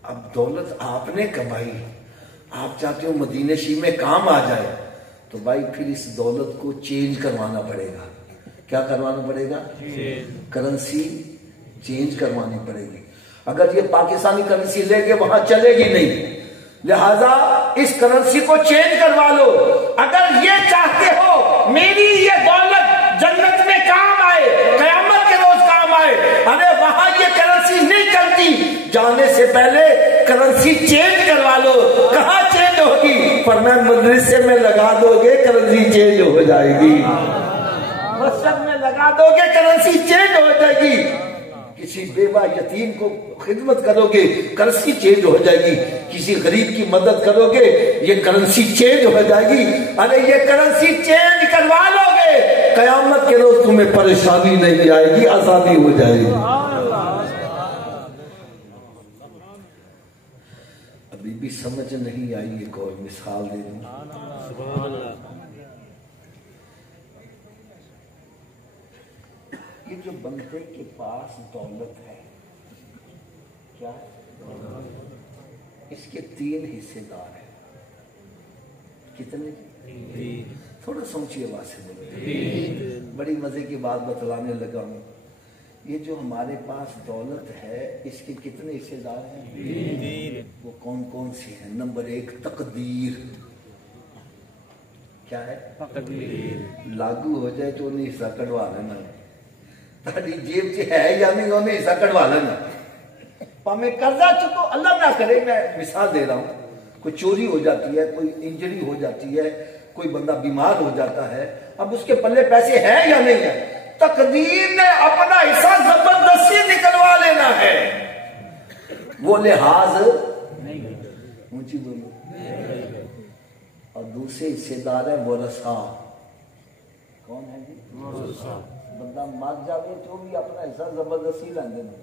اب دولت آپ نے کمائی، آپ چاہتے ہو مدینہ شریف میں کام آ جائے، تو بھائی پھر اس دولت کو چینج کروانا پڑے گا، کیا کروانا پڑے گا؟ کرنسی چینج کروانی پڑے گی. اگر یہ پاکستانی کرنسی لے کے وہاں چلے گی نہیں، لہذا اس کرنسی کو چینج کروا لو. اگر یہ چاہتے ہو میری یہ دولت جنت میں کام آئے، قیامت کے روز کام آئے، ارے وہاں یہ کرنسی نہیں چلتی، جانے سے پہلے کرنسی چینج کروا لو. کہاں چینج ہوگی؟ فرمایا مدرسے میں لگا دو گے کرنسی چینج ہو جائے گی، مسجد میں لگا دو گے کرنسی چینج ہو جائے گی، کسی بیوہ یتیم کو خدمت کرو گے کرنسی چینج ہو جائے گی، کسی غریب کی مدد کرو گے یہ کرنسی چینج ہو جائے گی. ارے یہ کرنسی چینج کروا لو گے، قیامت کے روز تمہیں پریشانی نہیں آئے گی، آسانی ہو جائے گی. ابھی بھی سمجھ نہیں آئی، ایک اور مثال دے دوں. یہ جو بندے کے پاس دولت ہے، کیا ہے؟ اس کے 3 حصے دار ہیں. کتنے؟ تھوڑا سوچیے بات سے بولے. بڑی مزے کی بات بتلانے لگا ہوں. یہ جو ہمارے پاس دولت ہے اس کے کتنے حصے دار ہیں؟ وہ کون کون سے ہیں؟ نمبر 1 تقدیر. کیا ہے؟ تقدیر. لاگو ہو جائے تو انہیں حصہ کٹوا لینا، تاری جیب سے ہے یا نہیں انہیں حصہ کٹوا لینا. میں قرضہ چکو، اللہ نہ کرے، میں مثال دے رہا ہوں، کوئی چوری ہو جاتی ہے، کوئی انجری ہو جاتی ہے، کوئی بندہ بیمار ہو جاتا ہے، اب اس کے پلے پیسے ہیں یا نہیں ہیں، تقدیر نے اپنا حصہ زبردستی نکلوا لینا ہے. وہ لحاظ اونچی بولو. اور دوسرے حصے دار ہے ورثہ. کون ہے جی؟ ورثہ. بندہ مر جائے تو بھی اپنا حصہ زبردستی لیں دینا.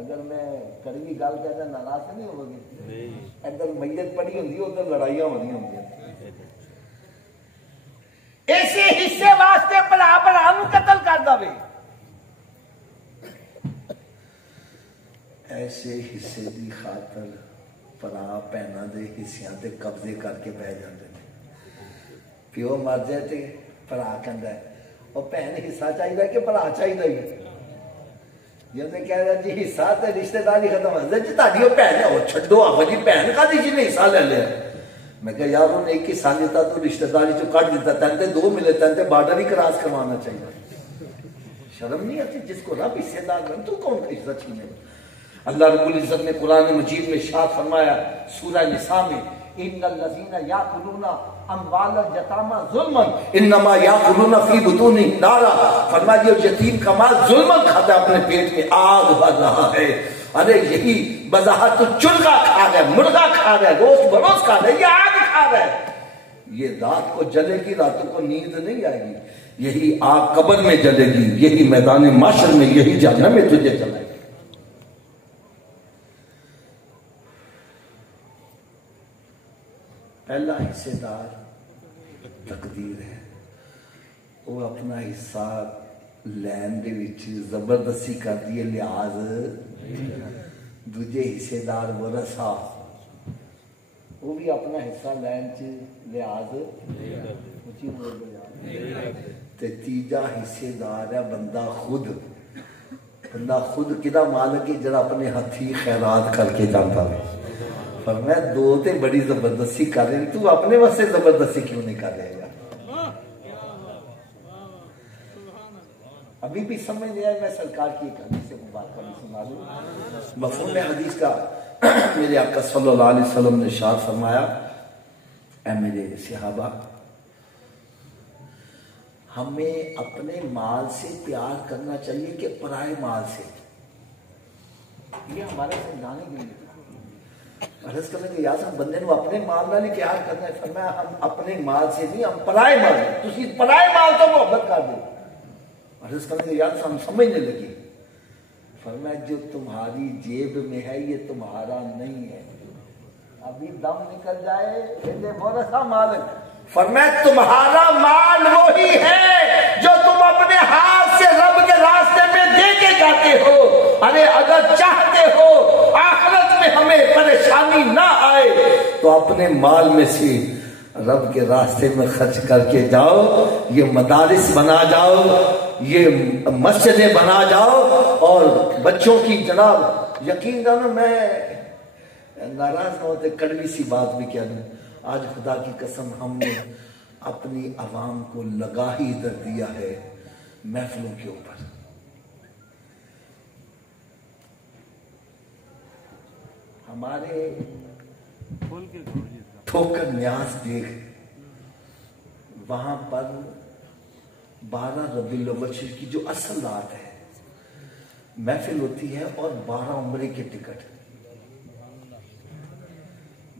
اگر میں کڑوی گل کہنا ناراض نہیں ہوگی، ادھر میت پڑی ہوتی ادھر لڑائیاں ہو رہی ہوں. ایسے حصے واسطے بھرا بھرا نوں قتل کر دے. ایسے حصے دی خاطر بھرا بہناں دے حصیاں تے قبضے کر کے بہ جاندے نے. پیو مر جائے تے بھرا کہندا ہے اور بہن حصہ چاہیے کہ بھرا چاہیے. جب میں کہہ رہا جی حصہ تے رشتہ داری ختم ہو جائے جی تہاڈی او بہن ہے، او چھڈو آ جی بہن کادی جی نے حصہ لے لیا. میں کہا یار انہیں ایک حصہ دیتا تو رشتہ داری چو کٹ دیتا، تینتے 2 ملے، تینتے بارڈر ہی کراس کروانا چاہیے. شرم نہیں آتی؟ جس کو رب حصے دار بن تو کون کا حصہ چھینے. اللہ رب العزت نے قرآن مجید میں ارشاد فرمایا سورہ نساء میں، ان الذین یاکلون اموال الیتامی ظلما انما یاکلون فی بطونہم نارا. فرمایا جو یتیم کا مال ظلم کھاتا ہے اپنے پیٹ میں آگ بھر رہا ہے. ارے یہی بظاہر تو چلگا کھا رہا ہے، مرغا کھا رہا ہے، گوشت بروس کھا رہا ہے، یہ آگ کھا رہا ہے. یہ رات کو جلے گی، راتوں کو نیند نہیں آئے گی. یہی آگ قبر میں جلے گی، یہی میدان معاشر میں، یہی جہنم میں تجھے جلائے گی. پہلا حصے دار تقدیر ہے، وہ اپنا حصہ لین دے وچ زبردستی کر دیے لحاظ. دوجے حصے دار ورثہ، وہ بھی اپنا حصہ لین چ لحاظ. تے تیجا حصے دار ہے بندہ خود. بندہ خود کدا مالک ہے جڑا اپنے ہاتھی خیرات کر کے جانتا ہے. فرمایا 2 تے بڑی زبردستی کر رہی، تو اپنے واسطے زبردستی کیوں نہیں کر رہے گا؟ ابھی بھی سمجھ نہیں آئے. میں سرکار کی ایک حدیث مبارکہ بھی سنا دوں. مفہوم حدیث کا میرے آقا صلی اللہ علیہ وسلم نے ارشاد فرمایا، اے میرے صحابہ، ہمیں اپنے مال سے پیار کرنا چاہیے کہ پرائے مال سے. یہ ہمارے سمجھانے کے لیے عرض کرنے کے یاد ہم بندے نو اپنے مال نال ہی پیار کرنا ہے. فرمایا ہم اپنے مال سے نہیں، ہم پرائے مال، تسی پرائے مال تو محبت کر دو. عرض کرنے کے یاد ہم سمجھنے لگے. فرمایا جو تمہاری جیب میں ہے یہ تمہارا نہیں ہے، ابھی دم نکل جائے ورثہ مالک. فرمایا تمہارا مال وہی ہے جو تم اپنے ہاتھ سے رب کے راستے میں دے کے جاتے ہو. ارے اگر چاہتے ہو آخرت میں ہمیں پریشانی نہ آئے تو اپنے مال میں سے رب کے راستے میں خرچ کر کے جاؤ، یہ مدارس بنا جاؤ، یہ مسجدیں بنا جاؤ، اور بچوں کی جناب یقین جانو، میں ناراض نہ ہوتے کڑوی سی بات بھی کہہ دوں، آج خدا کی قسم ہم نے اپنی عوام کو لگا ہی ادھر دیا ہے محفلوں کے اوپر۔ ہمارے ٹھوکر نیاز دیکھ، وہاں پر 12 ربیع الاول شریف کی جو اصل رات ہے محفل ہوتی ہے، اور 12 عمرے کے ٹکٹ،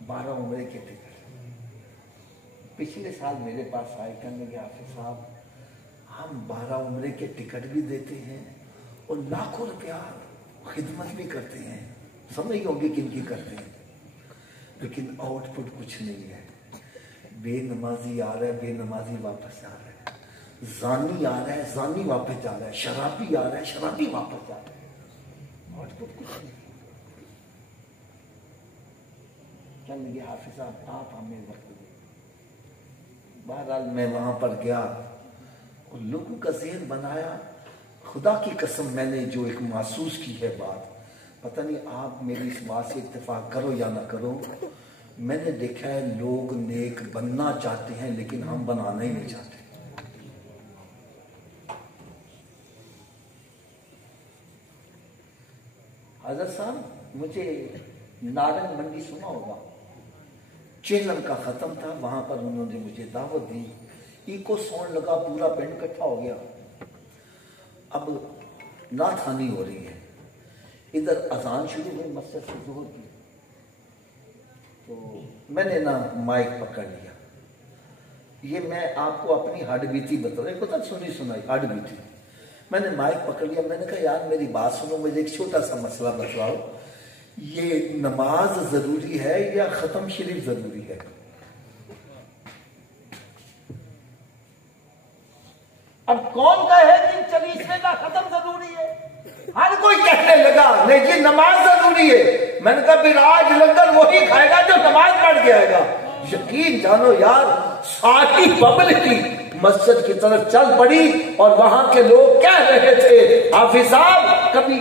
12 عمرے کے ٹکٹ۔ پچھلے سال میرے پاس آئے، کہنے لگے حافظ صاحب ہم 12 عمرے کے ٹکٹ بھی دیتے ہیں اور لاکھوں روپیہ خدمت بھی کرتے ہیں، سمجھ ہوگی کن کی کرتے ہیں، لیکن آؤٹ پٹ کچھ نہیں ہے۔ بے نمازی آ رہا ہے، بے نمازی واپس آ رہا ہے، زانی آ رہا ہے، زانی واپس جا رہا ہے، شرابی آ رہا ہے، شرابی واپس جا رہا ہے، آؤٹ پٹ کچھ نہیں۔ کہنے لگے حافظ صاحب آپ ہمیں وقت دیں۔ بہرحال میں وہاں پر گیا اور لوگوں کا ذہن بنایا، خدا کی قسم میں نے جو ایک محسوس کی ہے بات، پتہ نہیں آپ میری اس بات سے اتفاق کرو یا نہ کرو، میں نے دیکھا ہے لوگ نیک بننا چاہتے ہیں لیکن ہم بنانا ہی نہیں چاہتے۔ حضرت صاحب مجھے نارنگ منڈی سنا ہوگا، چہلم کا ختم تھا، وہاں پر انہوں نے مجھے دعوت دی، ایکو سون لگا، پورا پنڈ اکٹھا ہو گیا، اب نعت خوانی ہو رہی ہے، ادھر اذان شروع ہوئی مسجد سے ظہر کی، تو میں نے نا مائک پکڑ لیا، یہ میں آپ کو اپنی ہڈ بیتی بتا رہا ہوں، پتہ سنی سنائی ہڈ بیتی، میں نے مائک پکڑ لیا، میں نے کہا یار میری بات سنو، مجھے ایک چھوٹا سا مسئلہ بتلاؤ، یہ نماز ضروری ہے یا ختم شریف ضروری ہے؟ اب کون کہے کہ 40ویں کا ختم ضروری ہے؟ ہر کوئی کہنے لگا لیکن نماز ضروری ہے۔ میں نے کہا پھر آج لنگر وہی کھائے گا جو نماز پڑھ کے آئے گا۔ یقین جانو یار، ساری پبلک کی مسجد کی طرف چل پڑی، اور وہاں کے لوگ کہہ رہے تھے حافظ صاحب کبھی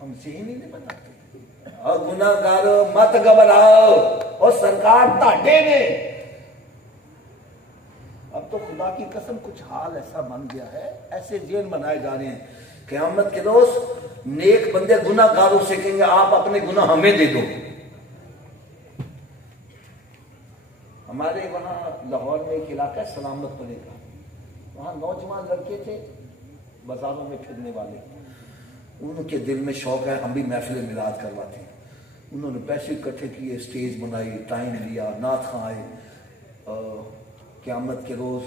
ہم ذہن ہی نہیں بناتے، اور گناہ گارو مت گھبراؤ، اور سرکار تاٹے نے، اب تو خدا کی قسم کچھ حال ایسا بن گیا ہے، ایسے ذہن بنائے جا رہے ہیں، قیامت کے روز نیک بندے گناہ گاروں سے کہیں گے آپ اپنے گناہ ہمیں دے دو۔ ہمارے وہاں لاہور میں ایک علاقہ ہے سلامت پورے کا، وہاں نوجوان لڑکے تھے بازاروں میں پھرنے والے، ان کے دل میں شوق ہے ہم بھی محفل میلاد کرواتے ہیں، انہوں نے پیسے اکٹھے کیے، اسٹیج بنائی، ٹائم لیا، نعت خواں آئے، قیامت کے روز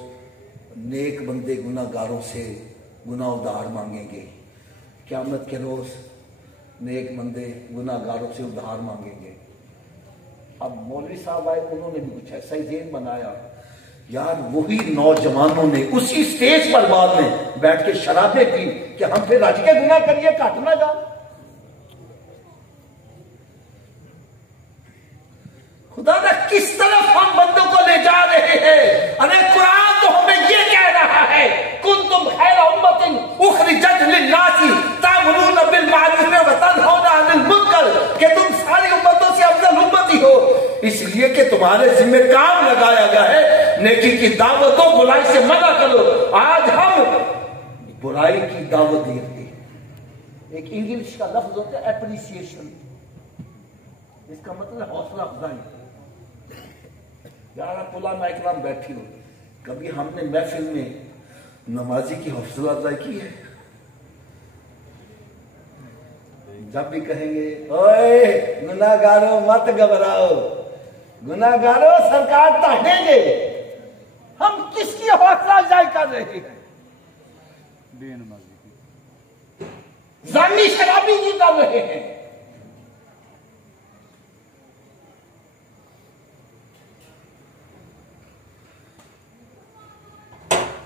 نیک بندے گناہ گاروں سے گناہ ادھار مانگیں گے، قیامت کے روز نیک بندے گناہ گاروں سے ادھار مانگیں گے۔ اب مولوی صاحب آئے، انہوں نے بھی کچھ ایسا ہی ذہن بنایا، یار وہی نوجوانوں نے اسی سٹیج پر بعد میں بیٹھ کے شرابیں پی کہ ہم پھر رج کے گناہ کریے، کٹ نہ جا۔ خدا نہ کس طرف ہم بندوں کو لے جا رہے ہیں۔ ارے قرآن تو ہمیں یہ کہہ رہا ہے کنتم خیر امۃ اخرجت للناس تأمرون بالمعروف وتنہون عن المنکر، کہ تم ساری امتوں سے افضل امتی ہو، اس لیے کہ تمہارے ذمہ کام لگایا گیا ہے نیکی کی دعوت دو، برائی سے منع کرو۔ آج ہم برائی کی دعوت دے رہے ہیں۔ ایک انگلش کا لفظ ہوتا ہے اپریسیشن، اس کا مطلب حوصلہ افزائی۔ یار علماء اکرام بیٹھی ہو، کبھی ہم نے محفل میں نمازی کی حوصلہ افزائی کی ہے؟ جب بھی کہیں گے اوئے گناہ گارو مت گھبراؤ، گناہ گارو سرکار تاٹیں گے، ہم کس کی حوصلہ افزائی کر رہے ہیں؟ زانی شرابی کی کر رہے ہیں۔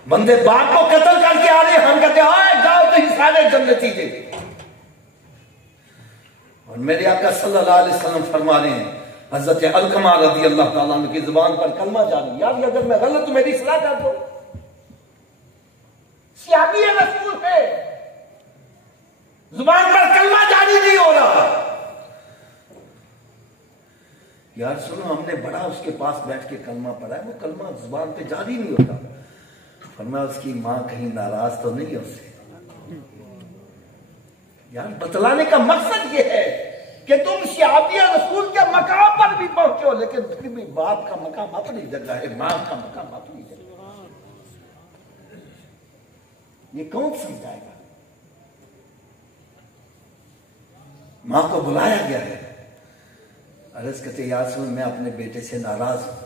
بندے باپ کو قتل کر کے آ رہے ہیں، ہم کہتے ہیں جاؤ تو ہی سارے جنتی تھے۔ اور میرے آقا صلی اللہ علیہ وسلم فرما رہے ہیں حضرت علقمہ رضی اللہ تعالیٰ عنہ کی زبان پر کلمہ جاری، یار اگر میں غلط میری اصلاح کر دو، صحابی رسول ہے، زبان پر کلمہ جاری نہیں ہو رہا، یار سنو ہم نے بڑا اس کے پاس بیٹھ کے کلمہ پڑھا ہے، وہ کلمہ زبان پہ جاری نہیں ہوتا، فرمایا اس کی ماں کہیں ناراض تو نہیں ہے اس سے؟ یار بتلانے کا مقصد یہ ہے کہ تم صحابی رسول کے مقام پر بھی پہنچو، لیکن پھر بھی باپ کا مقام اپنی جگہ ہے، ماں کا مقام اپنی جگہ ہے، یہ کون سمجھائے گا؟ ماں کو بلایا گیا ہے، عرض کرتے یا رسول اللہ میں اپنے بیٹے سے ناراض ہوں،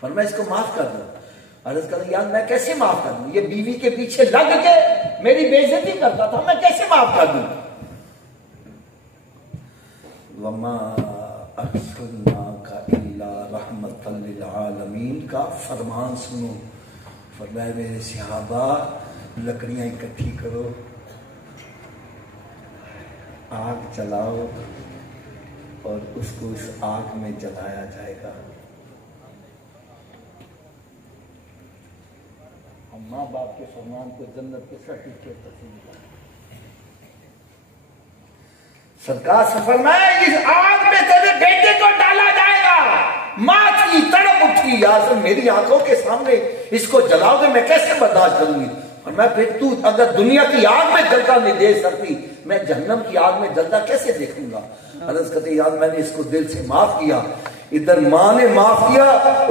فرمایا اس کو معاف کر دو، عرض کرتے یار میں کیسے معاف کر دوں، یہ بیوی کے پیچھے لگ کے میری بے عزتی کرتا تھا، میں کیسے معاف کر دوں؟ وَمَا أَرْسَلْنَاكَ إِلَّا رَحْمَةً لِلْعَالَمِينَ کا فرمان سنو، فرمایا میرے صحابہ لکڑیاں اکٹھی کرو، آگ جلاؤ اور اس کو اس آگ میں جلایا جائے گا۔ ہم ماں باپ کے فرمان کو جنت کے سرٹیفکیٹ تسلیم کریں۔ سرکار سے فرمایا اس آگ میں تیرے بیٹے کو ڈالا جائے گا، ماں کی تڑپ اٹھی، یار میری آنکھوں کے سامنے اس کو جلاؤ گے میں کیسے برداشت کروں گی؟ اور میں پھر تو اگر دنیا کی آگ میں جلتا نہیں دیکھ سکتی، میں جہنم کی آگ میں جلتا کیسے دیکھوں گا؟ عرض کرتے یار میں نے اس کو دل سے معاف کیا، ادھر ماں نے معاف کیا،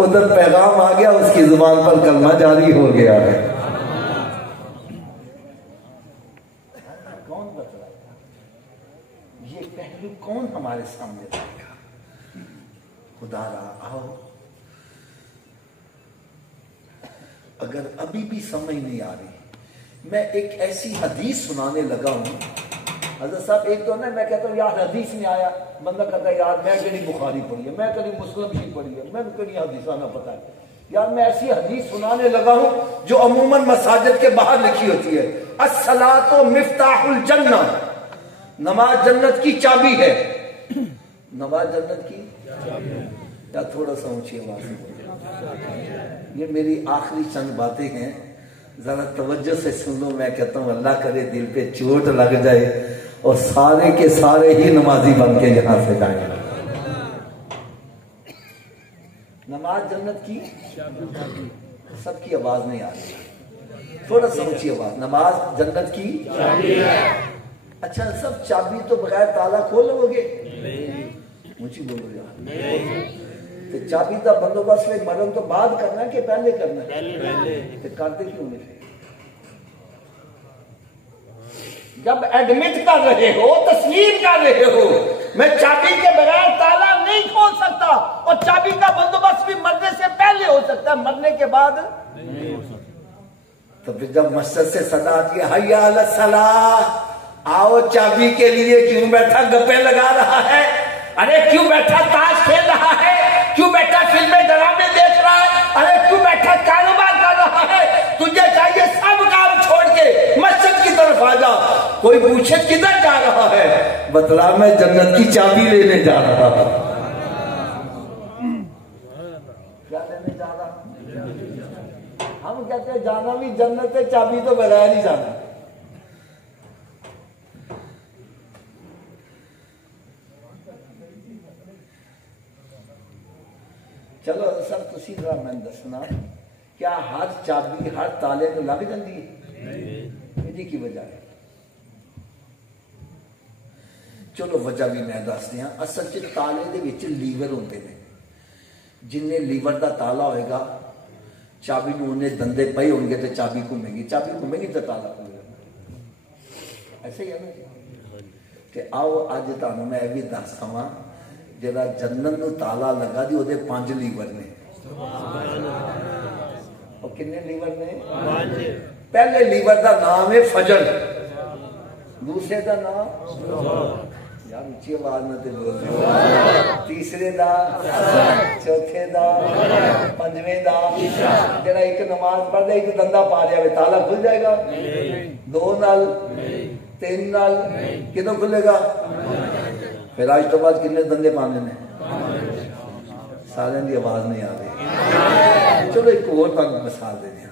ادھر پیغام آ گیا، اس کی زبان پر کلمہ جاری ہو گیا ہے۔ کون بتلائے گا یہ پہلو، کون ہمارے سامنے لائے گا؟ خدا را آؤ، اگر ابھی بھی سمجھ نہیں آ رہی، میں ایک ایسی حدیث سنانے لگا ہوں، حضرت صاحب ایک تو میں کہتا ہوں یار حدیث میں آیا، بندہ کہتا ہے یار میں کہیں بخاری پڑھی ہے، میں کہیں مسلم ہی پڑھی ہے، میں کہیں حدیثہ نہ پتا ہے، یار میں ایسی حدیث سنانے لگا ہوں جو عموماً مساجد کے باہر لکھی ہوتی ہے، الصلاۃ مفتاح الجنہ، نماز جنت کی چابی ہے، نماز جنت کی چابی ہے، یا تھوڑا سا اونچی آواز میں، یہ میری آخری چند باتیں ہیں، ذرا توجہ سے سن لو، میں کہتا ہوں اللہ کرے دل پہ چوٹ لگ جائے اور سارے کے سارے ہی نمازی بن کے یہاں سے جائیں۔ نماز جنت کی سب کی آواز نہیں آ رہی، تھوڑا سا اونچی آواز، نماز جنت کی چابی ہے۔ اچھا سب چابی تو بغیر تالا کھولو گے؟ اونچی بولو یار، چابی کا بندوبست میں مرن تو بعد کرنا ہے کہ پہلے کرنا ہے؟ کرتے کیوں نہیں؟ جب ایڈمٹ کر رہے ہو، تسلیم کر رہے ہو میں چابی کے بغیر تالا نہیں کھول سکتا، اور چابی کا بندوبست بھی مرنے سے پہلے ہو سکتا ہے، مرنے کے بعد نہیں ہو سکتا۔ تو پھر جب مسجد سے صدا آتی ہے حی علی الصلاۃ، آؤ چابی کے لیے، کیوں بیٹھا گپے لگا رہا ہے؟ ارے کیوں بیٹھا تاش کھیل رہا ہے؟ کیوں بیٹھا فلمیں ڈرامے دیکھ رہا ہے؟ ارے کیوں بیٹھا کاروبار کر رہا ہے؟ تجھے چاہیے سب کام چھوڑ کے مسجد کی طرف آ جا۔ کوئی پوچھے کدھر جا رہا ہے؟ بتلا میں جنت کی چابی لینے جا رہا ہوں۔ کیا لینے جا رہا ہوں؟ ہم کہتے ہیں جانا بھی جنت ہے، چابی تو بغیر ہی جانا۔ چلو سر تسی ذرا میں دسنا، کیا ہر چابی ہر تالے کو لگ جاتی ہے؟ یہ کی وجہ ہے؟ چلو وجہ بھی میں دس دیا، اصل چ تالے دے وچ لیور ہوندے نے، جن لیور دا تالا ہوئے گا چابی نو انہیں دندے پئے ہوں گے تو چابی گھومے گی، چابی گھومے گی تو تالا کھلے گا، ایسے ہی ہے نا؟ کہ آؤ اج تانوں میں بھی دس دواں، جڑا جنت نو تالا لگا دی وہ 5 لیور نے، اور کنے لیور نے؟ پہلے لیور دا نام ہے فجر، دوسرے دا نام یار اونچی آواز نہ تے بول، تیسرے دا، چوتھے دا، پنجویں دا، جڑا ایک نماز پڑھ دے ایک دندہ پا جائے تالا کھل جائے گا؟ 2 نال 3 نال کدوں کھلے گا؟ پھر آج تو بعد کتنے دندے پانے نے سارے دی آواز نہیں آ رہی. چلو ایک اور تک مثال دینے ہیں.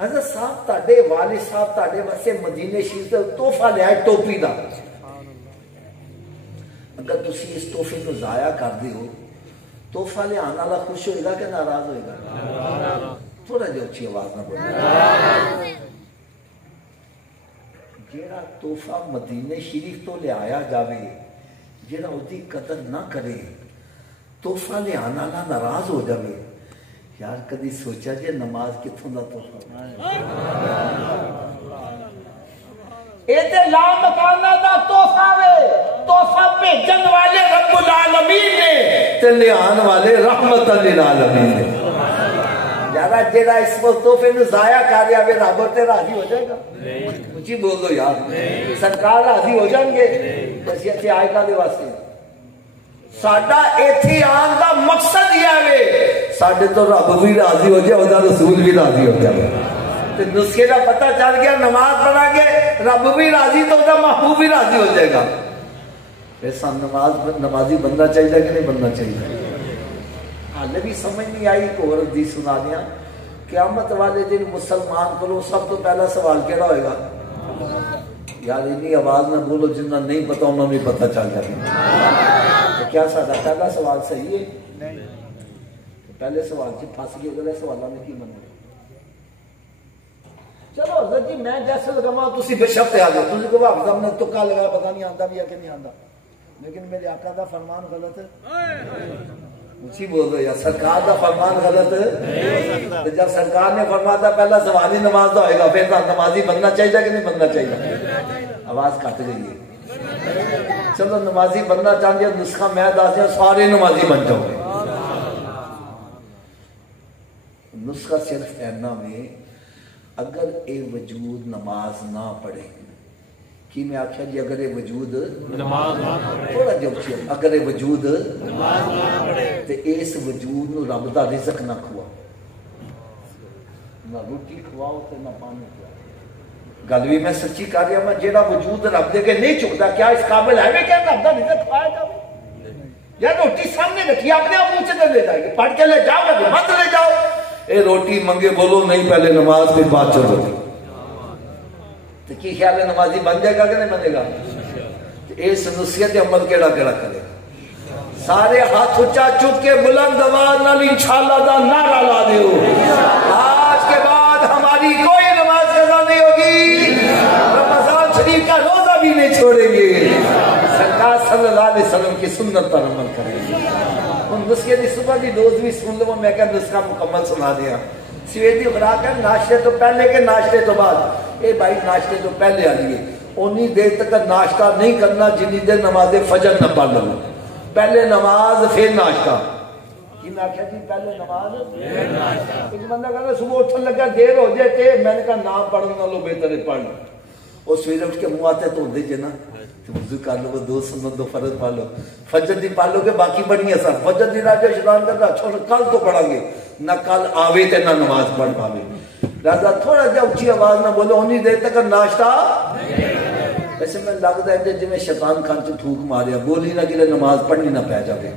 حضرت صاحب تاڑے والد صاحب تاڑے واسے مدینے شریف سے تحفہ لے آئے ٹوپی دا. اگر تسی اس تحفے کو ضائع کر دی ہو تحفہ لے آنا والا خوش ہوئے گا کہ ناراض ہوئے گا؟ تھوڑا جو اچھی آواز نہ بولے. جیڑا تحفہ مدینے شریف تو لے آیا جاوے جیڑا اس کی قدر نہ کرے تحفہ لے آنا والا ناراض ہو جاوے. یار کدی سوچا جے نماز کتوں دا تحفہ اے تے لا مکانہ دا تحفہ وے. تحفہ بھیجن والے رب العالمین نے تے لے آن والے رحمت للعالمین نے. یارا جیڑا اس کو تحفے نو ضائع کر رہا ہے رب تے راضی ہو جائے گا؟ اونچی بول دو یار. سرکار راضی ہو جائیں گے؟ اسی اتنے آئے کا دے واسطے ساڈا ایتھے آن دا مقصد یہ ہے ساڈے تو رب بھی راضی ہو جائے اور رسول بھی راضی ہو جائے. تو نسخے کا پتہ چل گیا نماز پڑھا گے رب بھی راضی تو محبوب بھی راضی ہو جائے گا. ایسا نمازی بننا چاہیے کہ نہیں بننا چاہیے؟ حال بھی سمجھ نہیں آئی. ایک اور حدیث سنا دیا. قیامت والے دن مسلمان کو سب تو پہلا سوال کیڑا ہوئے گا؟ یار اتنی آواز نہ بولو جنہ نہیں پتا انہوں نے پتا چل جائے. تو کیا سادہ پہلا سوال صحیح ہے؟ پہلے سوال سے پھنس گئے اگلے سوالوں نے کی بننا. چلو حضرت جی میں جیسے لگاواں تسی بے شک آ جاؤ. تسی کہو حافظ نے تکا لگایا پتہ نہیں آندا بھی ہے کہ نہیں آندا. لیکن میرے آقا دا فرمان غلط ہے. اونچی بول دو یا سرکار دا فرمان غلط ہے. تو جب سرکار نے فرمایا تھا پہلا سوال ہی نماز دا ہوئے گا پھر نمازی بننا چاہیے کہ نہیں بننا چاہیے؟ آواز کٹ گئی ہے. چلو نمازی بننا چاہیے نسخہ میں دس دیا سارے نمازی بن جاؤ گے. نسخہ صرف اینا میں اگر اے وجود نماز نہ پڑھے کی میں آخیا جی اگر اے وجود نماز نہ پڑھے تھوڑا جو اگر اے وجود نماز نہ پڑھے تے اس وجود نو رب دا رزق نہ کھوا نہ روٹی کھواؤ تے نہ پانی کھواؤ. گل بھی میں سچی کر رہا میں جیڑا وجود رب دے کے نہیں چکتا کیا اس قابل ہے کہ رب دا رزق کھوایا جاؤ؟ یا روٹی سامنے رکھی اپنے آپ منہ سے لے جائے گی پڑھ کے لے جاؤ گے مت لے جاؤ. اے روٹی منگے بولو نہیں پہلے نماز پھر بات چلو. تو کی خیال ہے نمازی بن جائے گا کہ نہیں بنے گا؟ اس نصیحت عمل کیڑا کیڑا کرے گا؟ سارے ہاتھ اونچا چک کے بلند آواز نال انشاءاللہ دا نعرہ لا دیو. آج کے بعد ہماری کوئی نماز قضا نہیں ہوگی. رمضان شریف کا روزہ بھی نہیں چھوڑیں گے. سرکار صلی اللہ علیہ وسلم کی سنت پر عمل کریں گے. نسخے دی صبح دی ڈوز بھی سن لو. میں کہ نسخہ مکمل سنا دیا. سویر دی خوراک ہے ناشتے تو پہلے کے ناشتے تو بعد. اے بھائی ناشتے تو پہلے آ لیے اونی دیر تک ناشتہ نہیں کرنا جنی دیر نماز فجر نہ پڑھ لو. پہلے نماز پھر ناشتہ. کی میں آخیا جی پہلے نماز پھر ناشتہ. ایک بندہ کہتا صبح اٹھن لگا دیر ہو جائے تے میں نے کہا نہ پڑھن نالوں بہتر ہے پڑھ لو. وہ سویرے اٹھ کے منہ آتے دھوندے جے نا وضو کر لو دو سنت دو فرض پڑھ لو. فجر دی پڑھ لو کہ باقی بڑی آسان. فجر دی راجہ شیطان کرتا چھوڑ کل تو پڑھا گے نہ کل آوے تے نہ نماز پڑھ پاوے. لہذا تھوڑا جا اچھی آواز نہ بولو ہونی دیر تک ناشتہ. ویسے میں لگتا ہے جی میں شیطان کھان چ تھوک ماریا بولی نہ کہ نماز پڑھنی نہ پی جائے.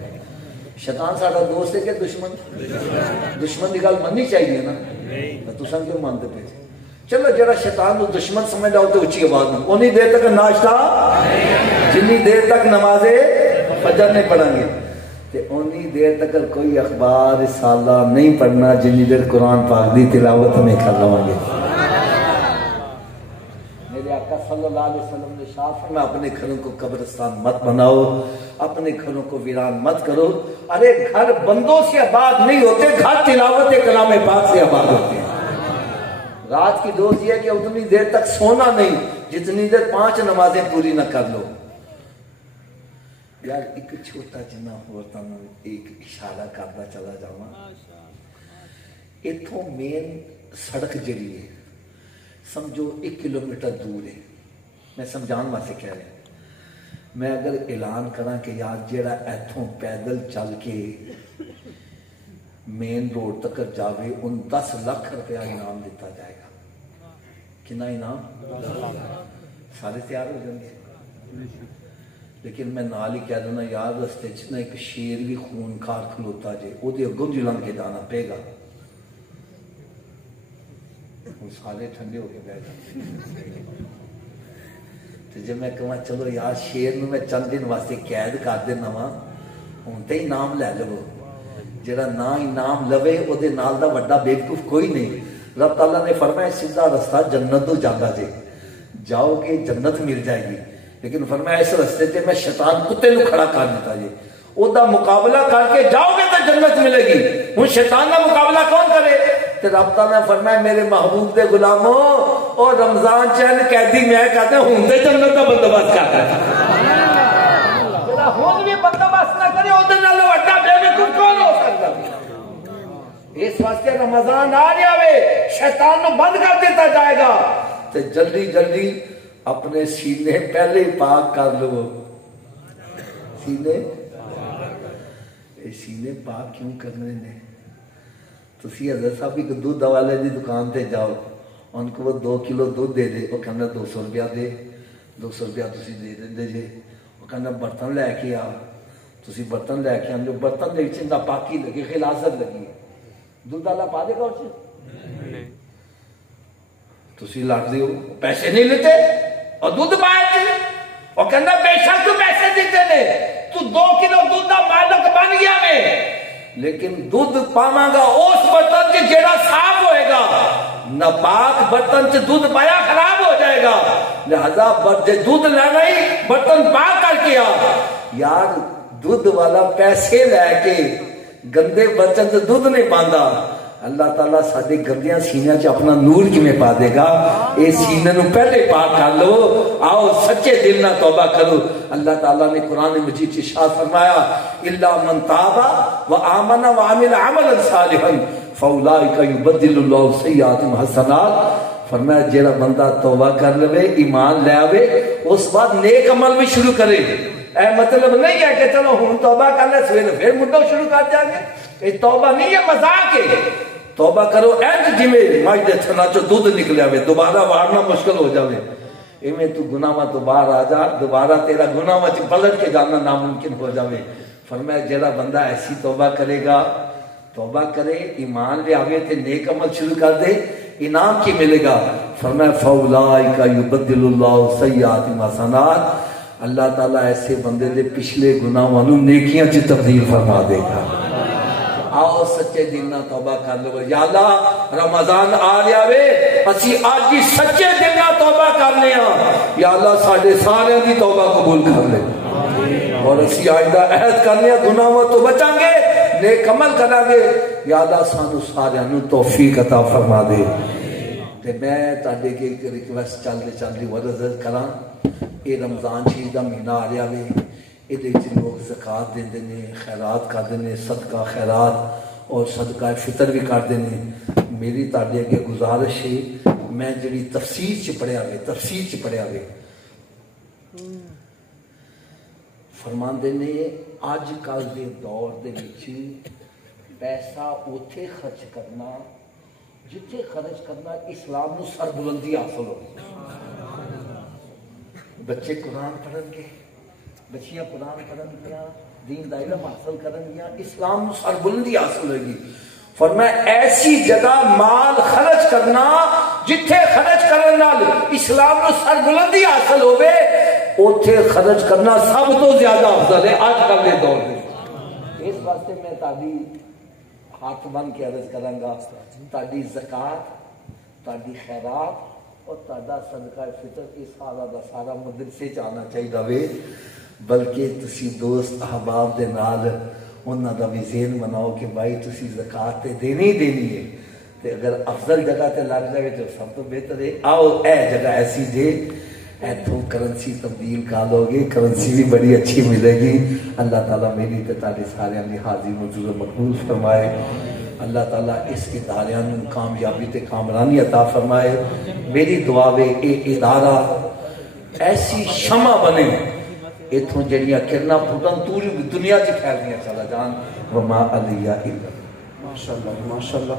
شیطان ساڈا دوست ہے کہ دشمن؟ دشمن کی گل مننی چاہیے نا. تساں کیوں مانتے پے؟ چلو جڑا شیطان کو دشمن سمجھ آؤ تو اچھی آواز نہ اونی دیر تک ناشتہ جنی دیر تک نماز فجر نہیں پڑھیں گے. اونی دیر تک کوئی اخبار رسالہ نہیں پڑھنا جنی دیر قرآن پاک دی تلاوت نہیں کر لوں گے. میرے آقا صلی اللہ علیہ وسلم نے شاف میں اپنے گھروں کو قبرستان مت بناؤ اپنے گھروں کو ویران مت کرو. ارے گھر بندوں سے آباد نہیں ہوتے گھر تلاوت کلام پاک سے آباد ہوتے ہیں. رات کی دوست یہ ہے کہ اتنی دیر تک سونا نہیں جتنی دیر 5 نمازیں پوری نہ کر لو. یار ایک چھوٹا جنا ہوتا میں ایک اشارہ کرتا چلا جاؤں. اتھوں مین سڑک جڑی ہے سمجھو 1 کلومیٹر دور ہے. میں سمجھان واسطے کہہ رہا ہوں. میں اگر اعلان کراں کہ یار جیڑا ایتھوں پیدل چل کے مین روڈ تک جاوے ان 10 لاکھ روپیہ انعام دیتا جائے گا. کتنا انعام؟ سارے تیار ہو جائیں گے. لیکن میں نال ہی کہہ دینا یار رستے چ نا ایک شیر بھی خون خار کھلوتا جے وہ اگوں دی لنگ کے جانا پے گا. سارے ٹھنڈے ہو کے بہ جاتے. جی میں کہاں چلو یار شیر نو میں چند دن واسطے قید کر دینا وا ہوں تو انعام لے لو. جڑا نہ انعام لوے وہ نال دا وڈا بیوقوف کوئی نہیں. رب تعالیٰ نے فرمایا سیدھا رستہ جنت تو جانا جے جاؤ گے جنت مل جائے گی. لیکن فرمایا اس رستے تے میں شیطان کتے نو کھڑا کر دیتا جے او دا مقابلہ کر کے جاؤ گے تو جنت ملے گی. ہوں شیطان دا مقابلہ کون کرے؟ تے رب تعالیٰ نے فرمایا میرے محبوب دے غلاموں اور رمضان چند قیدی میں کہتے ہیں ہوں تے جنت دا بندوبست کرتا ہے. جڑا ہون بھی بندوبست نہ کرے اودے نال وڈا بے وقوف کون ہو سکتا ہے؟ اس واسطے رمضان آ رہا ہے شیطان نو بند کر دیتا جائے گا. تے جلدی جلدی اپنے سینے پہلے ہی پاک کر لو. سینے پاک کیوں کرنے نے؟ تسی حضرت صاحب ایک دودھ والے دی دکان تے جاؤ ان کو وہ 2 کلو دودھ دے دے وہ کہنا 200 روپیہ دے 200 روپیہ تسی دے دے جے. وہ کہنا برتن لے کے آ تسی برتن لے کے آنے برتن دے وچ پاکی لگی خلاصت لگی دودھ والا پا دے گا اس تسی لڑ دے ہو پیسے نہیں لیتے اور دودھ پایا تھی اور کہنا بے شک تو پیسے دیتے نے تو 2 کلو دودھ دا مالک بن گیا میں لیکن دودھ پاواں گا اس برتن چ جیڑا صاف ہوئے گا. ناپاک برتن چ دودھ پایا خراب ہو جائے گا. لہذا دودھ لینا ہی برتن پاک کر کے آ. یار دودھ والا پیسے لے کے گندے برتن سے دودھ نہیں پاندا. اللہ تعالیٰ سارے گندیاں سینیاں چ اپنا نور کیویں پا دے گا؟ اے سینے نو پہلے پاک کر لو. آؤ سچے دل نہ توبہ کرو. اللہ تعالیٰ نے قرآن مجید سے ارشاد فرمایا الا من تاب وآمن وعمل عملا صالحا فاولئک یبدل اللہ سیئاتہم حسنات. فرمایا جیڑا بندہ توبہ کر لے ایمان لے آوے اس بعد نیک عمل بھی شروع کرے. اے مطلب نہیں ہے کہ چلو ہوں توبہ کر لے سویرے پھر مڈو شروع کر جائیں گے. یہ توبہ نہیں ہے مذاق ہے. توبہ کرو اینج جویں مائی دے تھنا چو دودھ نکلیا ہوئے دوبارہ وارنا مشکل ہو جاوے ایویں تو گناہاں تو باہر آ جا دوبارہ تیرا گناہاں چ پلٹ کے جانا ناممکن ہو جاوے. فرمایا جیڑا بندہ ایسی توبہ کرے گا توبہ کرے ایمان لے آوے تے نیک عمل شروع کر دے انعام کی ملے گا. فرمایا فاولئک یبدل اللہ سیئاتہم حسنات. اللہ تعالیٰ ایسے بندے دے پچھلے گناہاں نو نیکیاں چ تبدیل فرما دے گا. آؤ سچے دل نہ توبہ کر لو. یا اللہ رمضان آ رہا وے اسی آج ہی سچے دل نہ توبہ کرنے ہاں. یا اللہ ساڈے سارے دی توبہ قبول کر لے اور اسی آئندہ عہد کرنے ہاں گناہوں تو بچاں گے نیک عمل کریں گے. یا اللہ سانو سارے نو توفیق عطا فرما دے. تے میں تہاڈے کے ایک ریکویسٹ چلدی ورز کراں. یہ رمضان شریف دا مہینہ آ رہا وے یہ لوگ زکوٰۃ دیندے نے خیرات کردے نے صدقہ خیرات اور صدقہ فطر بھی کردے نے. میری تہاڈے اگے گزارش ہے میں جڑی تفسیر چ پڑھیا وے فرماندے نے اج کل دے دور دے وچ پیسہ اوتھے خرچ کرنا جتھے خرچ کرنا اسلام نو سربلندی حاصل ہو. بچے قرآن پڑھن گے بچیاں قرآن پڑھن گیا دین دا علم حاصل کرن گیا اسلام سربلندی حاصل ہوگی. فرمایا ایسی جگہ مال خرچ کرنا جتھے خرچ کرن نال اسلام نو سربلندی حاصل ہوے اوتھے خرچ کرنا سب تو زیادہ افضل ہے آج کل دے دور میں. اس واسطے میں تہاڈی ہاتھ بن کے عرض کراں گا تہاڈی زکوٰۃ تہاڈی خیرات اور تہاڈا صدقہ فطر اس سارا دا سارا مدرسے چ آنا چاہیے وے. بلکہ تسی دوست احباب دے نال انہاں دا بھی ذہن بناؤ کہ بھائی تسی زکوٰۃ تے دینی ہے تے اگر افضل جگہ تے لگ جائے تو سب تو بہتر ہے. آؤ اے جگہ ایسی جے ایتھوں کرنسی تبدیل کر لو گے کرنسی بھی بڑی اچھی ملے گی. اللہ تعالیٰ میری تے تہاڈے سارے دی حاضری منظور مقبول فرمائے. اللہ تعالیٰ اس اداریاں نوں کامیابی تے کامرانی عطا فرمائے. میری دعا ہے اے ادارہ ایسی شمع بنے اتھوں جڑیاں کرنا پھٹن پوری دنیا چ پھیل دیا چلا جان. وما علیہ الا ماشاءاللہ ماشاءاللہ.